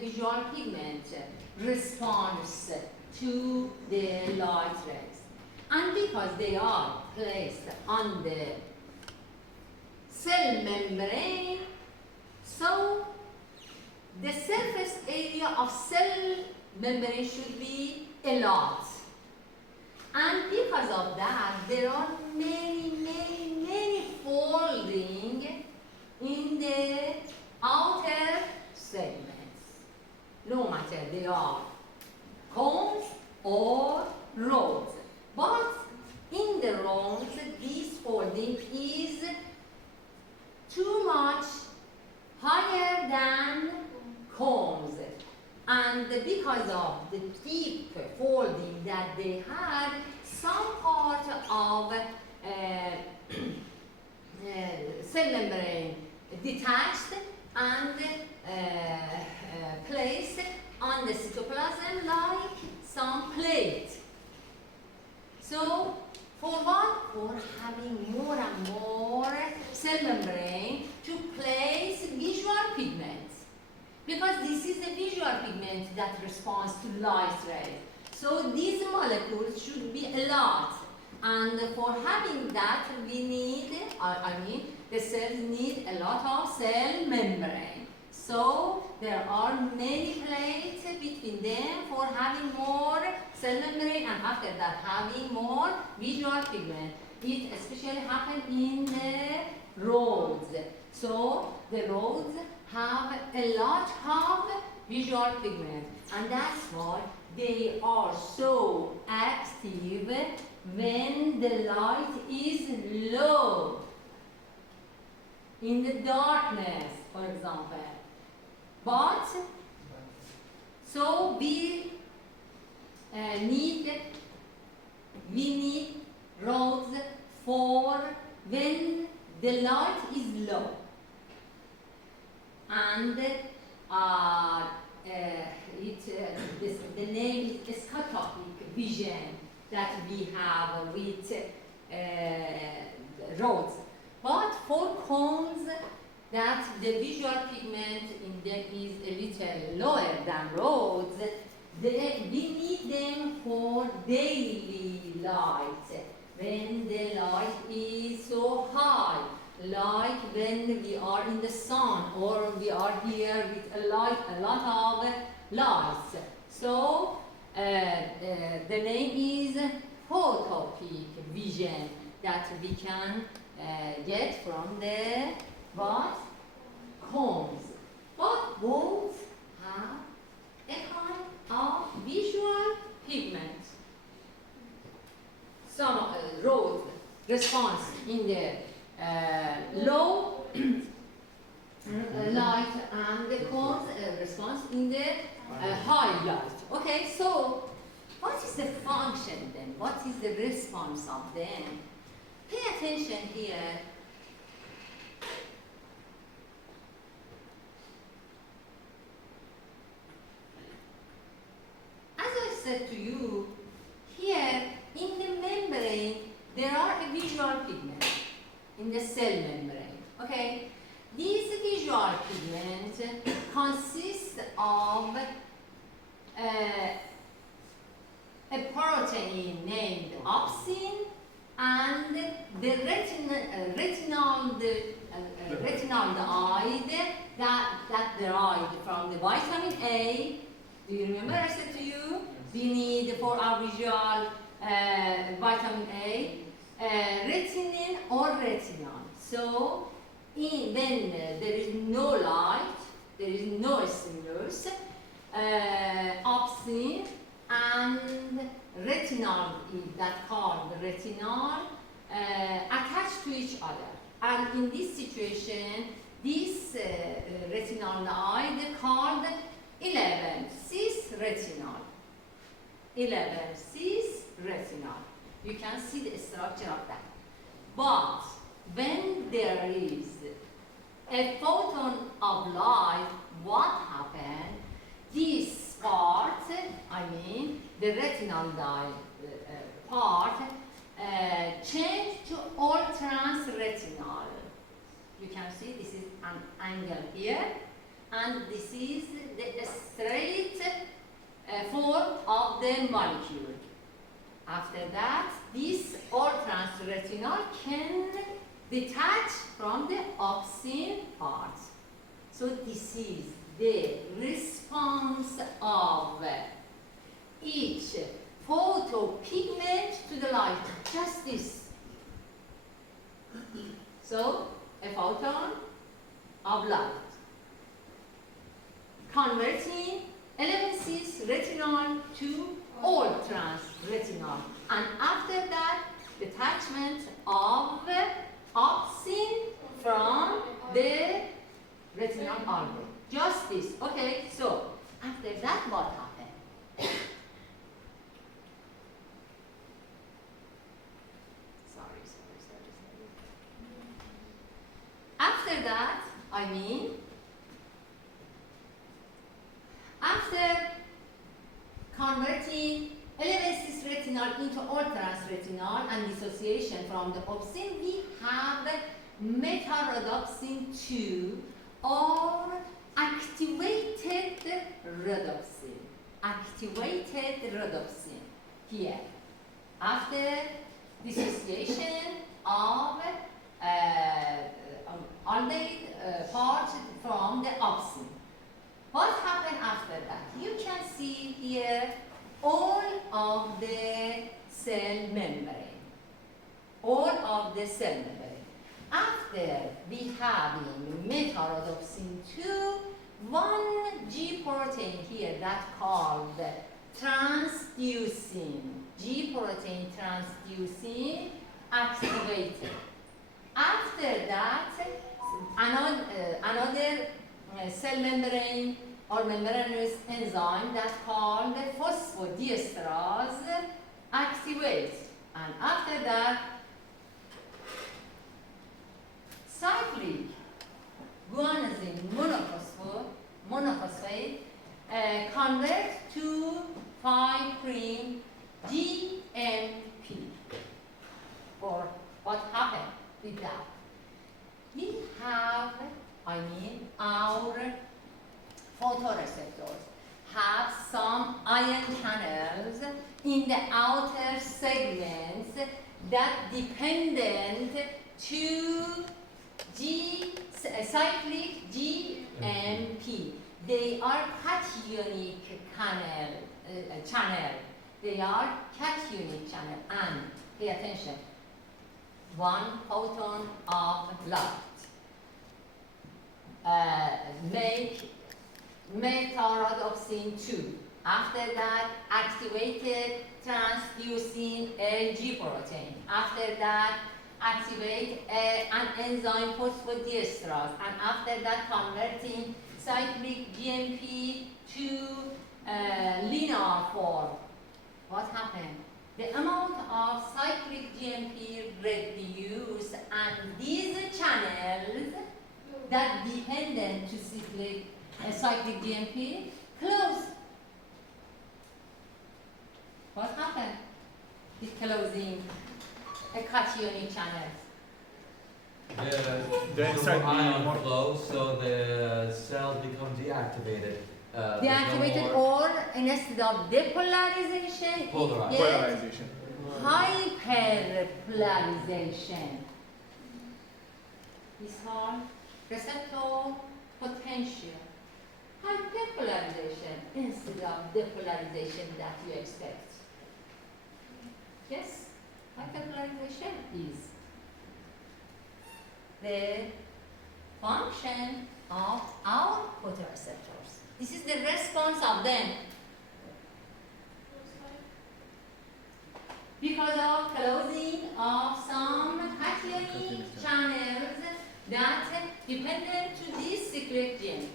visual pigments responds to the light rays. And because they are placed on the cell membrane, so the surface area of cell membrane should be a lot. And because of that, there are many folding in the outer segments, no matter they are cones or rods. But in the rods, this folding is too much higher than cones. And because of the deep folding that they had, some part of cell membrane detached and placed on the cytoplasm like some plate. So, for having more and more cell membrane to place visual pigments, because this is the visual pigment that responds to light rays. So these molecules should be a lot, and for having that, we need, the cells need a lot of cell membrane. So there are many plates between them for having more cell membrane, and after that having more visual pigment. It especially happens in the rods. So the rods have a lot of visual pigment, and that's why they are so active when the light is low, in the darkness, for example. But so we need rods for when the light is low, and the name is scotopic vision that we have with rods. But for cones, that the visual pigment in them is a little lower than rods, we need them for daily light, when the light is so high, like when we are in the sun or we are here with a a lot of lights. So the name is photopic vision that we can get from the what? Cones. But both have a kind of visual pigment. Some road response in the low light and the cones response in the high light. Okay, so what is the function then? What is the response of them? Pay attention here. As I said to you, here in the membrane, there are a visual pigment in the cell membrane. Okay, this visual pigment consists of a protein named opsin and the retinoid that derived from the vitamin A. Do you remember I said to you, we need for our visual vitamin A, retinine or retinol. So when there is no light, there is no stimulus, opsin and retinol, that called retinol, attach to each other. And in this situation, this retinoid called 11-cis retinol. 11-cis retinol. You can see the structure of that. But when there is a photon of light, what happens? This part, I mean the retinol part, change to all-trans retinol. You can see this is an angle here, and this is the straight form of the molecule. After that, this all-trans retinol can detach from the opsin part. So this is the response of each photopigment to the light. Just this. So a photon of light converting 11-cis retinol to all-trans retinol, and after that detachment of opsin from the retinol organ. Just this. Okay, so after that what happened? Sorry. After that, I mean, after converting 11-cis retinol into all-trans retinol and dissociation from the opsin, we have metarhodopsin 2 or activated rhodopsin. Activated rhodopsin here. After dissociation of aldehyd part from the opsin. What happened after that? You can see here all of the cell membrane. All of the cell membrane. After we having metarhodopsin 2, one G protein here that called transducin. G protein transducin activated. After that, another cell membrane or membranous enzyme that called phosphodiesterase activates. And after that, cyclic guanosine monophosphate convert to 5' GMP. Or what happened with that? We have, our photoreceptors have some ion channels in the outer segments that dependent to cyclic GMP. they are cationic channel. They are cationic channel, and pay attention. One photon of light make meta-rhodopsin 2. After that, activated transducin G protein. After that, activate an enzyme phosphodiesterase, and after that, converting cyclic GMP to linear form. What happened? The amount of cyclic GMP reduced, and these channels that dependent to cyclic GMP close. What happened with closing a cationic channel? The ion flow, so the cells become deactivated. Deactivated, no or instead of depolarization, Polarized. it Polarization. hyperpolarization. These are receptor potential. Hyperpolarization instead of depolarization that you expect. Yes, hyperpolarization is the function of our photoreceptors. This is the response of them. Because of closing of some cationic channels that dependent to this cyclic GMP.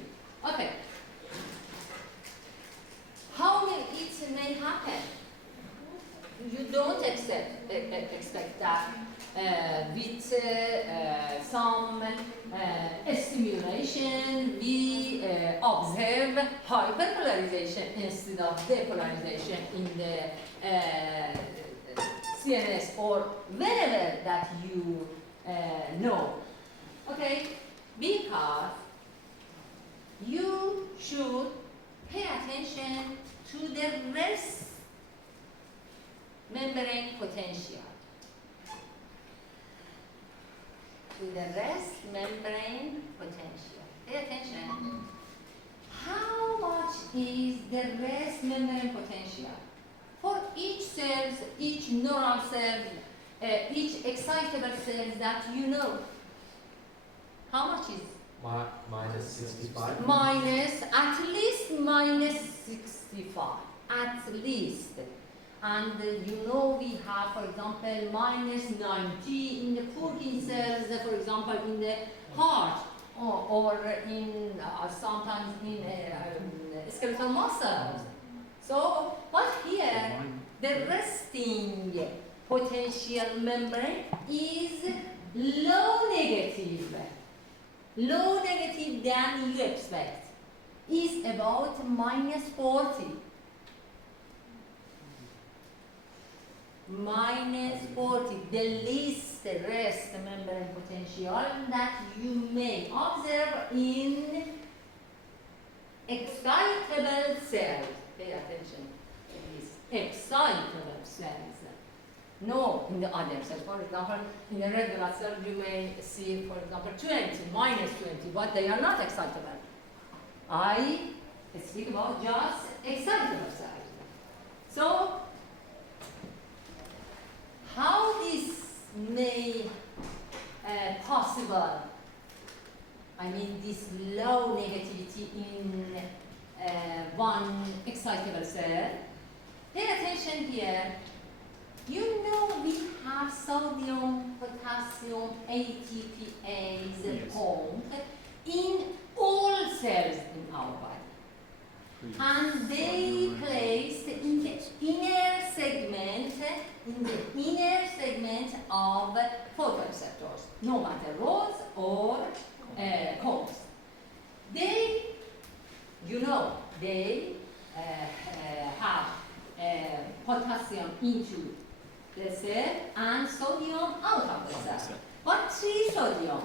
Okay. How will it may happen? You don't expect that with some stimulation we observe hyperpolarization instead of depolarization in the CNS or wherever that you know. Okay, because you should pay attention to the rest membrane potential. To the rest membrane potential. Pay attention. How much is the rest membrane potential? For each cell, each neural cell, each excitable cell that you know. How much is? Minus 65. Minus, at least minus 65. At least. And you know we have, for example, minus 90 in the Purkinje cells, for example, in the heart, or in sometimes in skeletal muscles. So, but here, the resting potential membrane is low negative. Low negative than you expect. Is about minus 40. Minus 40, the least rest membrane potential that you may observe in excitable cells. Pay attention to this. Excitable cells. No, in the other cells. For example, in the red blood cell, you may see, for example, 20, minus 20, but they are not excitable. I speak about just excitable cells. So, how this may possible? I mean, this low negativity in one excitable cell. Pay attention here. You know we have sodium, potassium, ATPase Yes. pump in all cells in our body. And they placed in the inner segment, of photoreceptors, no matter rods or cones. They, you know, they have potassium into the cell and sodium out of the cell. But 3 sodium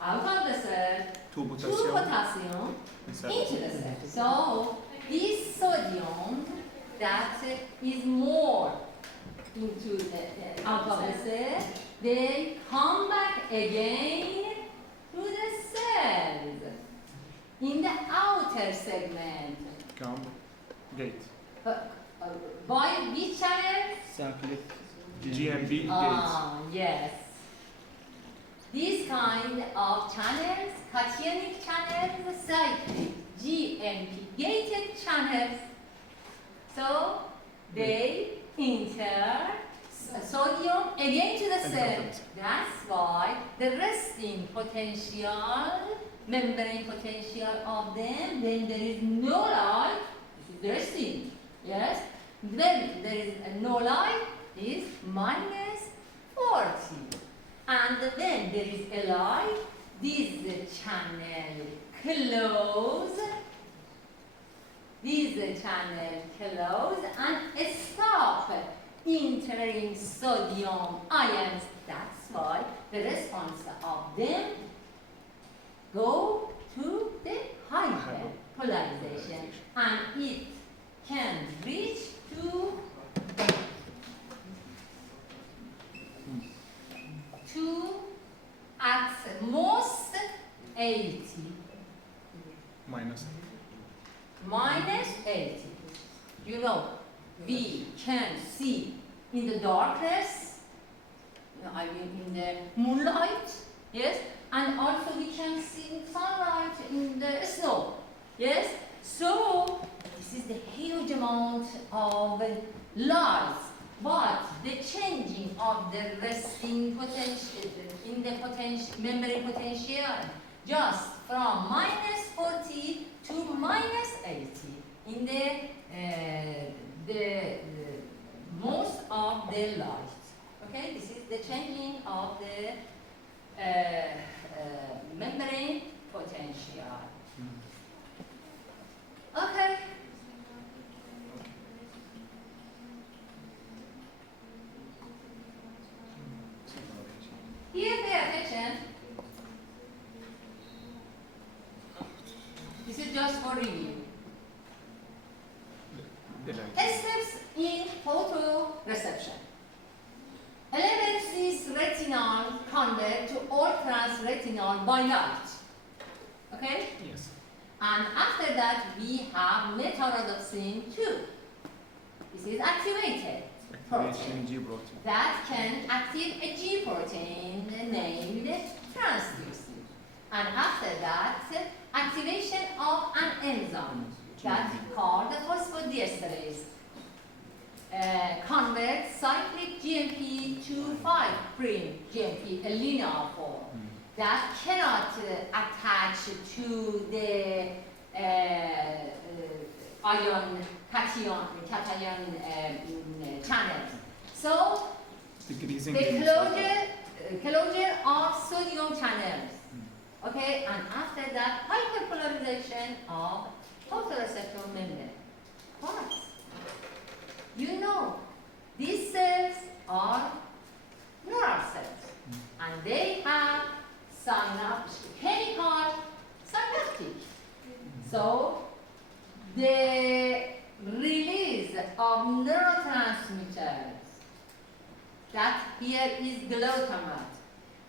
out of the cell, 2 2 potassium. potassium Inside. into the cell. So this sodium that is more into the out of the cell, they come back again to the cells. in the outer segment. Come. Gate. By which channel? Cyclic. GMB gate. Ah, yes. These kind of channels, cationic channels, cyclic, GMP, gated channels. So they enter sodium again to the cell. That's why the resting potential, membrane potential of them, when there is no light, this is resting, yes? When there is no light, is minus 40. And when there is a light, this channel close, and stop entering sodium ions. That's why the response of them go to the hyperpolarization, and it can reach to at most 80. Minus. Minus 80. You know, we can see in the darkness, I mean in the moonlight, yes, and also we can see in sunlight in the snow, yes. So this is the huge amount of light, but the changing of the resting potential in the membrane potential just from minus 40 to minus 80 in the most of the light. Okay, this is the changing of the membrane potential. Okay. Here, pay attention. This is just for review. Steps in photoreception. Elements is retinal convert to all-trans-retinal by light. Okay? Yes. And after that, we have metarodopsin 2. This is activated protein G protein. that can active a G protein named transducin. And after that, activation of an enzyme that is called the phosphodiesterase. Converts cyclic GMP to 5' GMP, a linear form that cannot attach to the cation channels. So Decreasing the closure of sodium channels. Okay, and after that, hyperpolarization of photoreceptor membrane. But you know, these cells are neural cells, and they have chemical synaptic. So the release of neurotransmitters, that here is glutamate,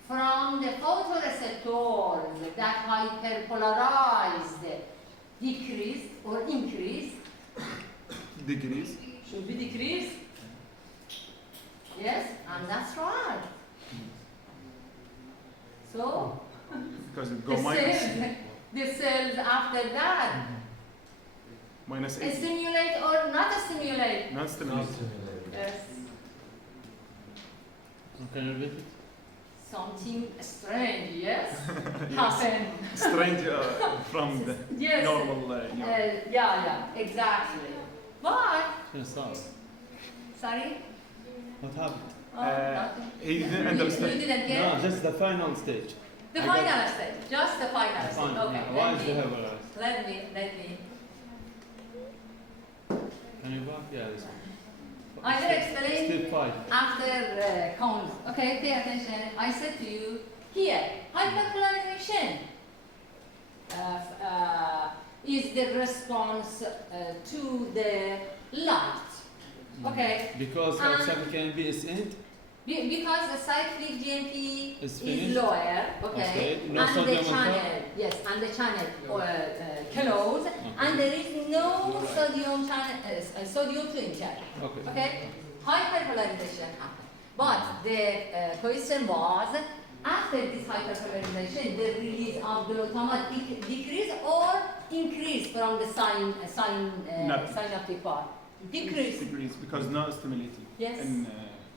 from the photoreceptors that hyperpolarized, decreased or increased. Decrease. Should be decreased. Yes, and that's right. So Because it the go minus. cells after that Minus 80. stimulate or not stimulate? Not stimulate. Yes. Can you repeat it? Something strange, yes? Yes. Happen. Strange from the Yes. normal. Yeah, exactly. But, sorry? What happened? Oh, nothing. He didn't You understand. didn't get No, just the final stage. the I final got- stage, just the final stage. Fine. Okay, Yeah. Why is the let hyperpolarized? me. Can you back? Yeah, this one. I will explain Step 5. after cones. Okay, pay attention. I said to you, here, hyperpolarization is the response to the light. Okay, Because And- of cyclic AMP is in it? Because the cyclic GMP Is is finished? lower, okay, No and the sodium on channel, top? yes, and the channel closed, and there is no sodium channel, sodium to enter. Okay. Okay, hyperpolarization happened. But the question was, after this hyperpolarization, the release of glutamate decrease or increase from the Nothing. synaptic part? Decrease. Degrees because not stimulated Yes. in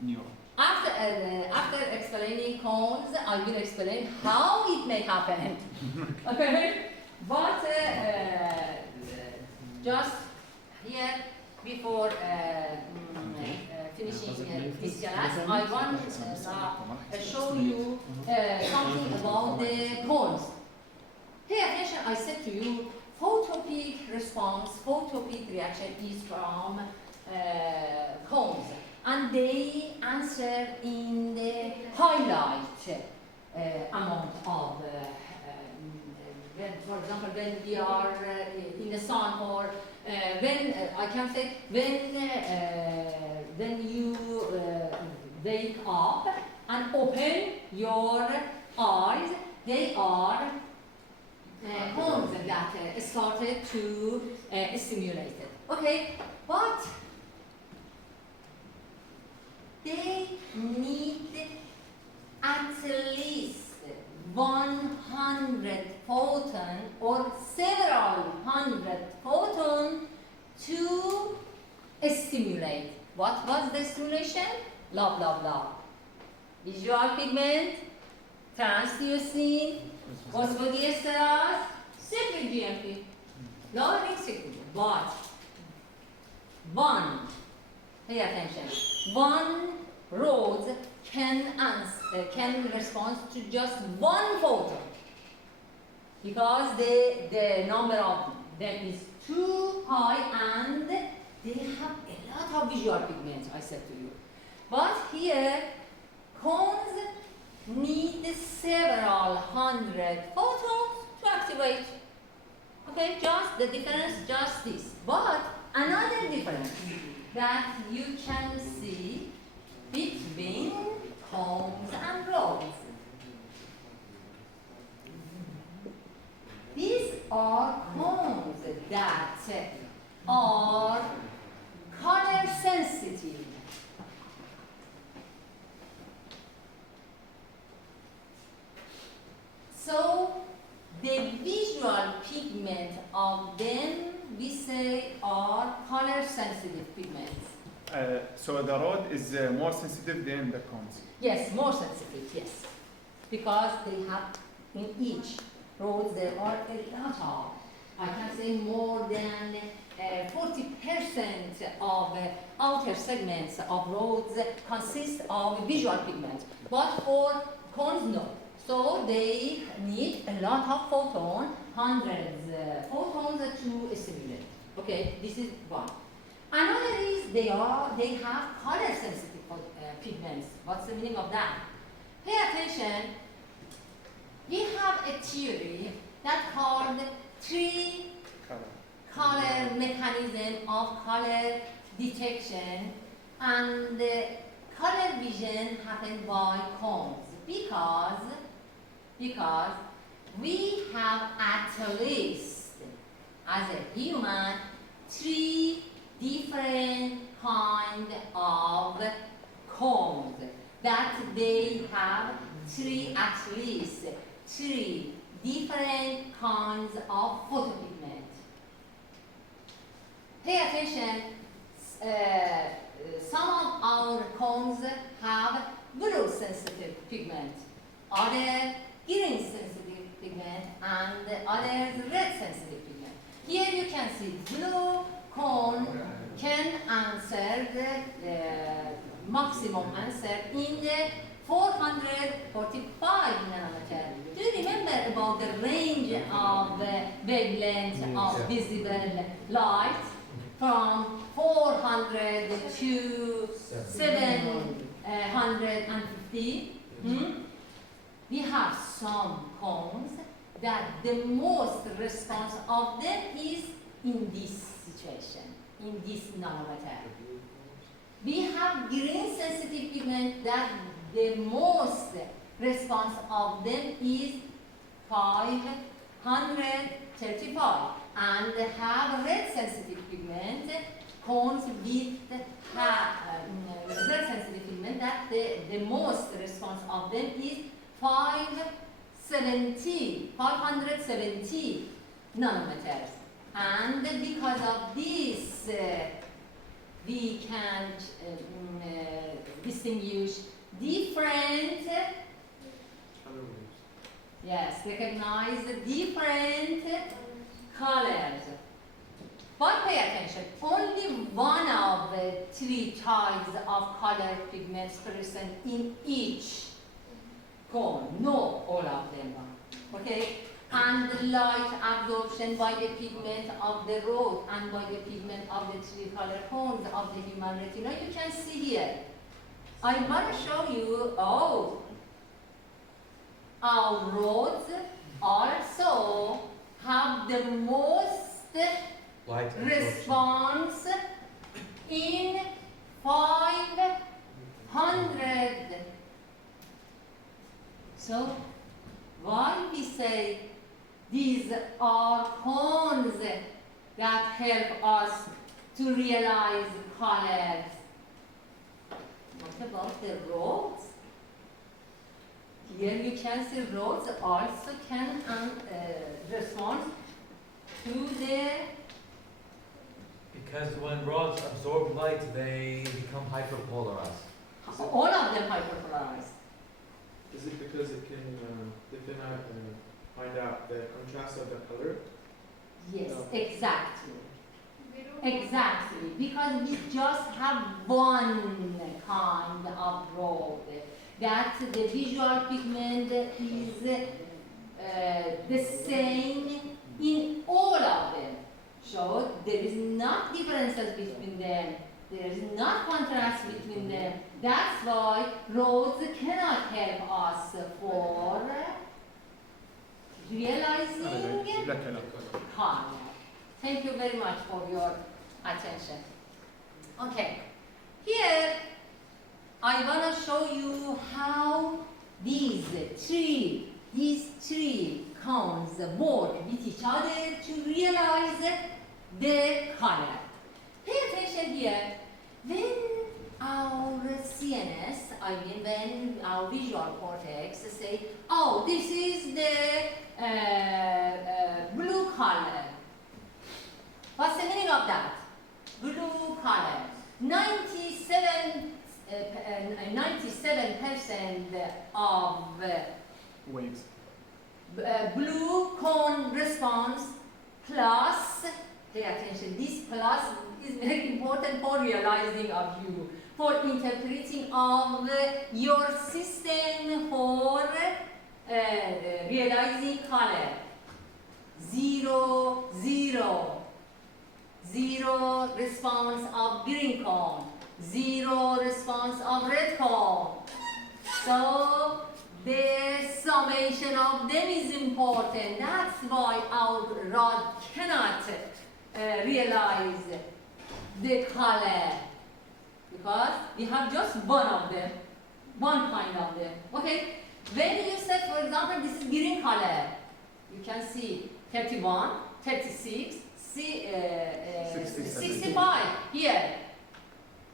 neuron. After explaining cones, I will explain how it may happen. Okay, but just here before finishing this class, I want to show you something about the cones. Pay attention, I said to you, photopic response, photopic reaction is from cones, and they answer in the highlight amount of when, for example, when we are in the sun, or when I can say when you wake up and open your eyes, they are cones that started to stimulate it. Okay, but they need at least 100 photon or several hundred photon to stimulate. What was the stimulation? Blah, blah, blah. Visual pigment, transthyretin, phosphodiesterase, cyclic GMP, lowering cyclic. But pay attention, one rod can respond to just one photon because the number of them is too high and they have a lot of visual pigment, I said to you. But here, cones need several hundred photons to activate. Okay, just the difference, just this. But another difference that you can see between cones and rods. These are cones that are color sensitive. So the visual pigment of them, we say, are color sensitive pigments. So the rod is more sensitive than the cones. Yes, more sensitive, yes. Because they have in each rod there are a lot of, I can say more than 40% of outer segments of rods consist of visual pigment. But for cones, no. So they need a lot of photons, hundreds photons to stimulate. Okay, this is one. Another is they have color sensitive pigments. What's the meaning of that? Pay attention. We have a theory that called three color mechanism of color detection, and color vision happened by cones because we have at least, as a human, three different kind of cones that they have at least three different kinds of photopigment. Pay attention, some of our cones have blue sensitive pigment, other green sensitive pigment, and others red sensitive pigment. Here you can see blue cone can answer the maximum answer in the 445 nanometer. Do you remember about the range of wavelength of visible light from 400 to 750? We have some cones that the most response of them is in this situation, in this nanometer. We have green sensitive pigment that the most response of them is 535, and have red sensitive pigment cones with red sensitive pigment that the most response of them is 570 nanometers. And because of this, we can distinguish different, recognize different colors. But pay attention, only one of the 3 types of color pigments present in each cone, no all of them are, okay? And the light absorption by the pigment of the rod and by the pigment of the 3 color cones of the human retina, you can see here. I want to show you, our rods also have the most Light response in 500. So why we say these are cones that help us to realize colors? What about the rods? Here you can see rods also can respond to the. Because when rods absorb light, they become hyperpolarized. All of them hyperpolarized. Is it because it can find out the contrast of the color? Yes, No. exactly. We don't Exactly. Because we just have one kind of rod. That the visual pigment is the same in all of them. So there is not differences between them. There is not contrast between them. That's why roads cannot help us for realizing color. Thank you very much for your attention. Okay, here I want to show you how these three cones work with each other to realize the color. Pay attention here. When our CNS, when our visual cortex say, oh, this is the blue color. What's the meaning of that? Blue color. 97% of Waves. blue cone response plus, pay attention, this plus is very important for realizing of you, for interpreting of your system for realizing color. 0, 0. 0 response of green cone. 0 response of red cone. So the summation of them is important. That's why our rod cannot realize the color, because we have just one of them, one kind of them. Okay? When you said, for example, this is green color, you can see 31, 36, 65 here.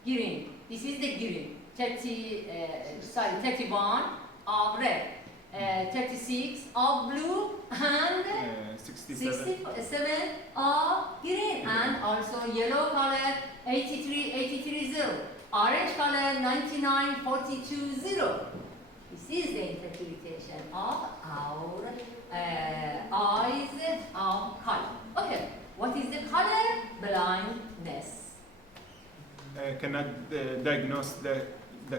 Green. This is the green. 31 of red. 36 of blue and 67 of green, and also yellow color 83 0. Orange color 99 42 0. This is the interpretation of our eyes of color. Okay, what is the color blindness? Cannot diagnose the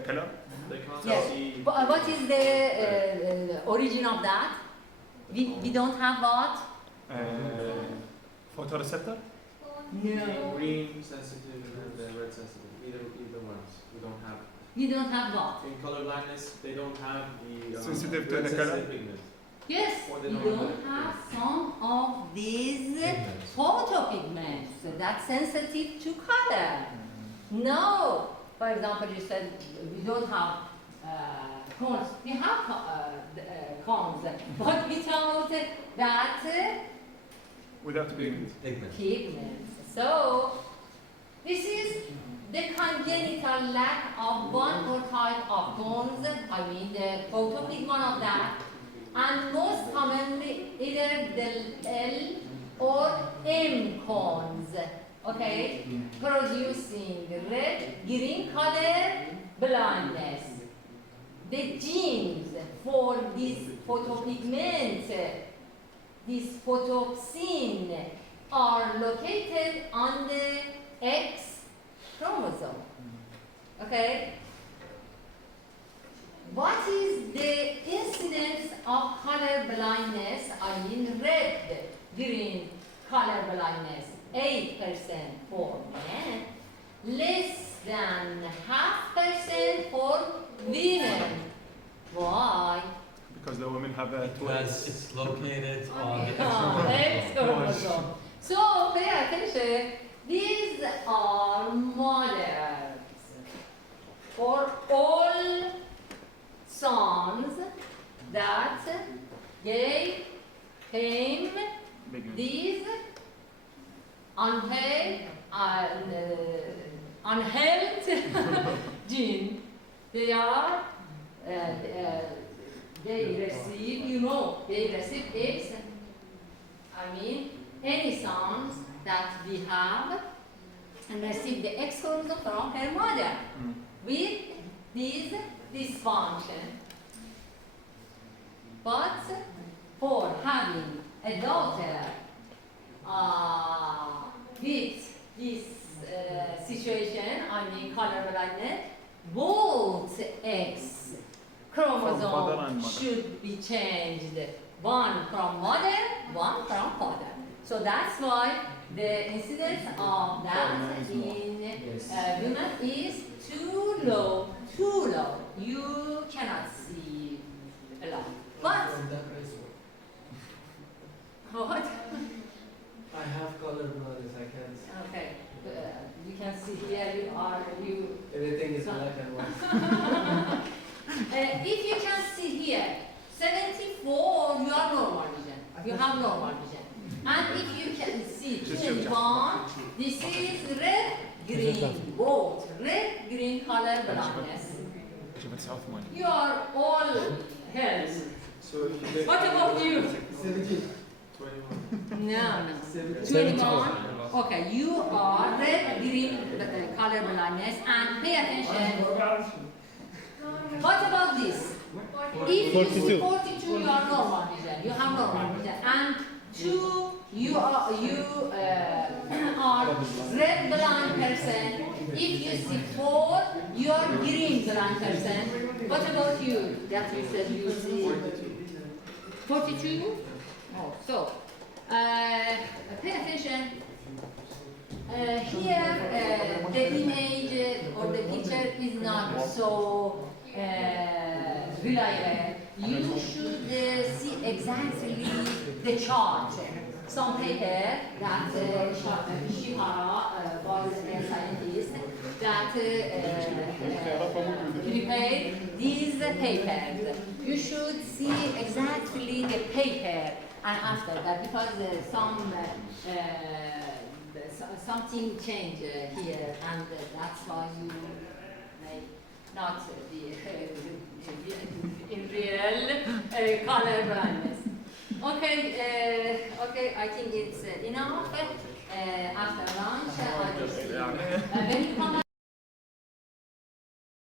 color. They can't Yes. see. But what is the origin of that? We don't have what? Photoreceptor. No. Green sensitive and the red sensitive. Either ones. We don't have. We don't have what? In color blindness, they don't have the Sensitive to red the sensitive color? pigment. Yes, Or we they don't don't have some of these Pigments. photopigments that's sensitive to color. No, For example, you said we don't have cones. We have cones, but without that Without pigment. pigments. So this is the congenital lack of one or type of cones. I mean the photopigment of that, and most commonly either the L or M cones. Okay, producing red, green color blindness. The genes for this photopigment, this photopsin, are located on the X chromosome. Okay? What is the incidence of color blindness? I mean red, green color blindness. 8% for men, less than 0.5% for women. Why? Because the women have a Because it's located on the X chromosome. So pay attention. These are models for all sons that came these unhelped gene. They are, they receive, they receive X. I mean, any sons that we have and receive the X chromosome from her mother with this dysfunction. But for having a daughter with this situation, I mean color blindness, both X chromosomes should be changed. One from mother, one from father. So that's why the incidence of that in women is too low, too low. You cannot see a lot. But what? I have color blindness, I can't see. Okay, you can see here you Everything is black and white. if you can see here, 74, you are normal vision. You have normal vision. And if you can see 21, this is red, green, both red, green color blindness. You are all healthy. So if you What about you? 17. 21. No. 21. Okay, you are red, green color blindness, and pay attention. What about this? If you see 42, you are normal vision. You have normal vision, and 2, you are red blind person. If you see 4, you are green blind person. What about you? That you said you see 42. Oh, so pay attention. Here, the image or the picture is not so reliable. You should see exactly the chart. Some paper that Shihara was a scientist that prepared these papers. You should see exactly the paper and after that, because something changed here, and that's why you may not be in real color blindness. Okay, I think it's enough. After lunch, I will see you. When you come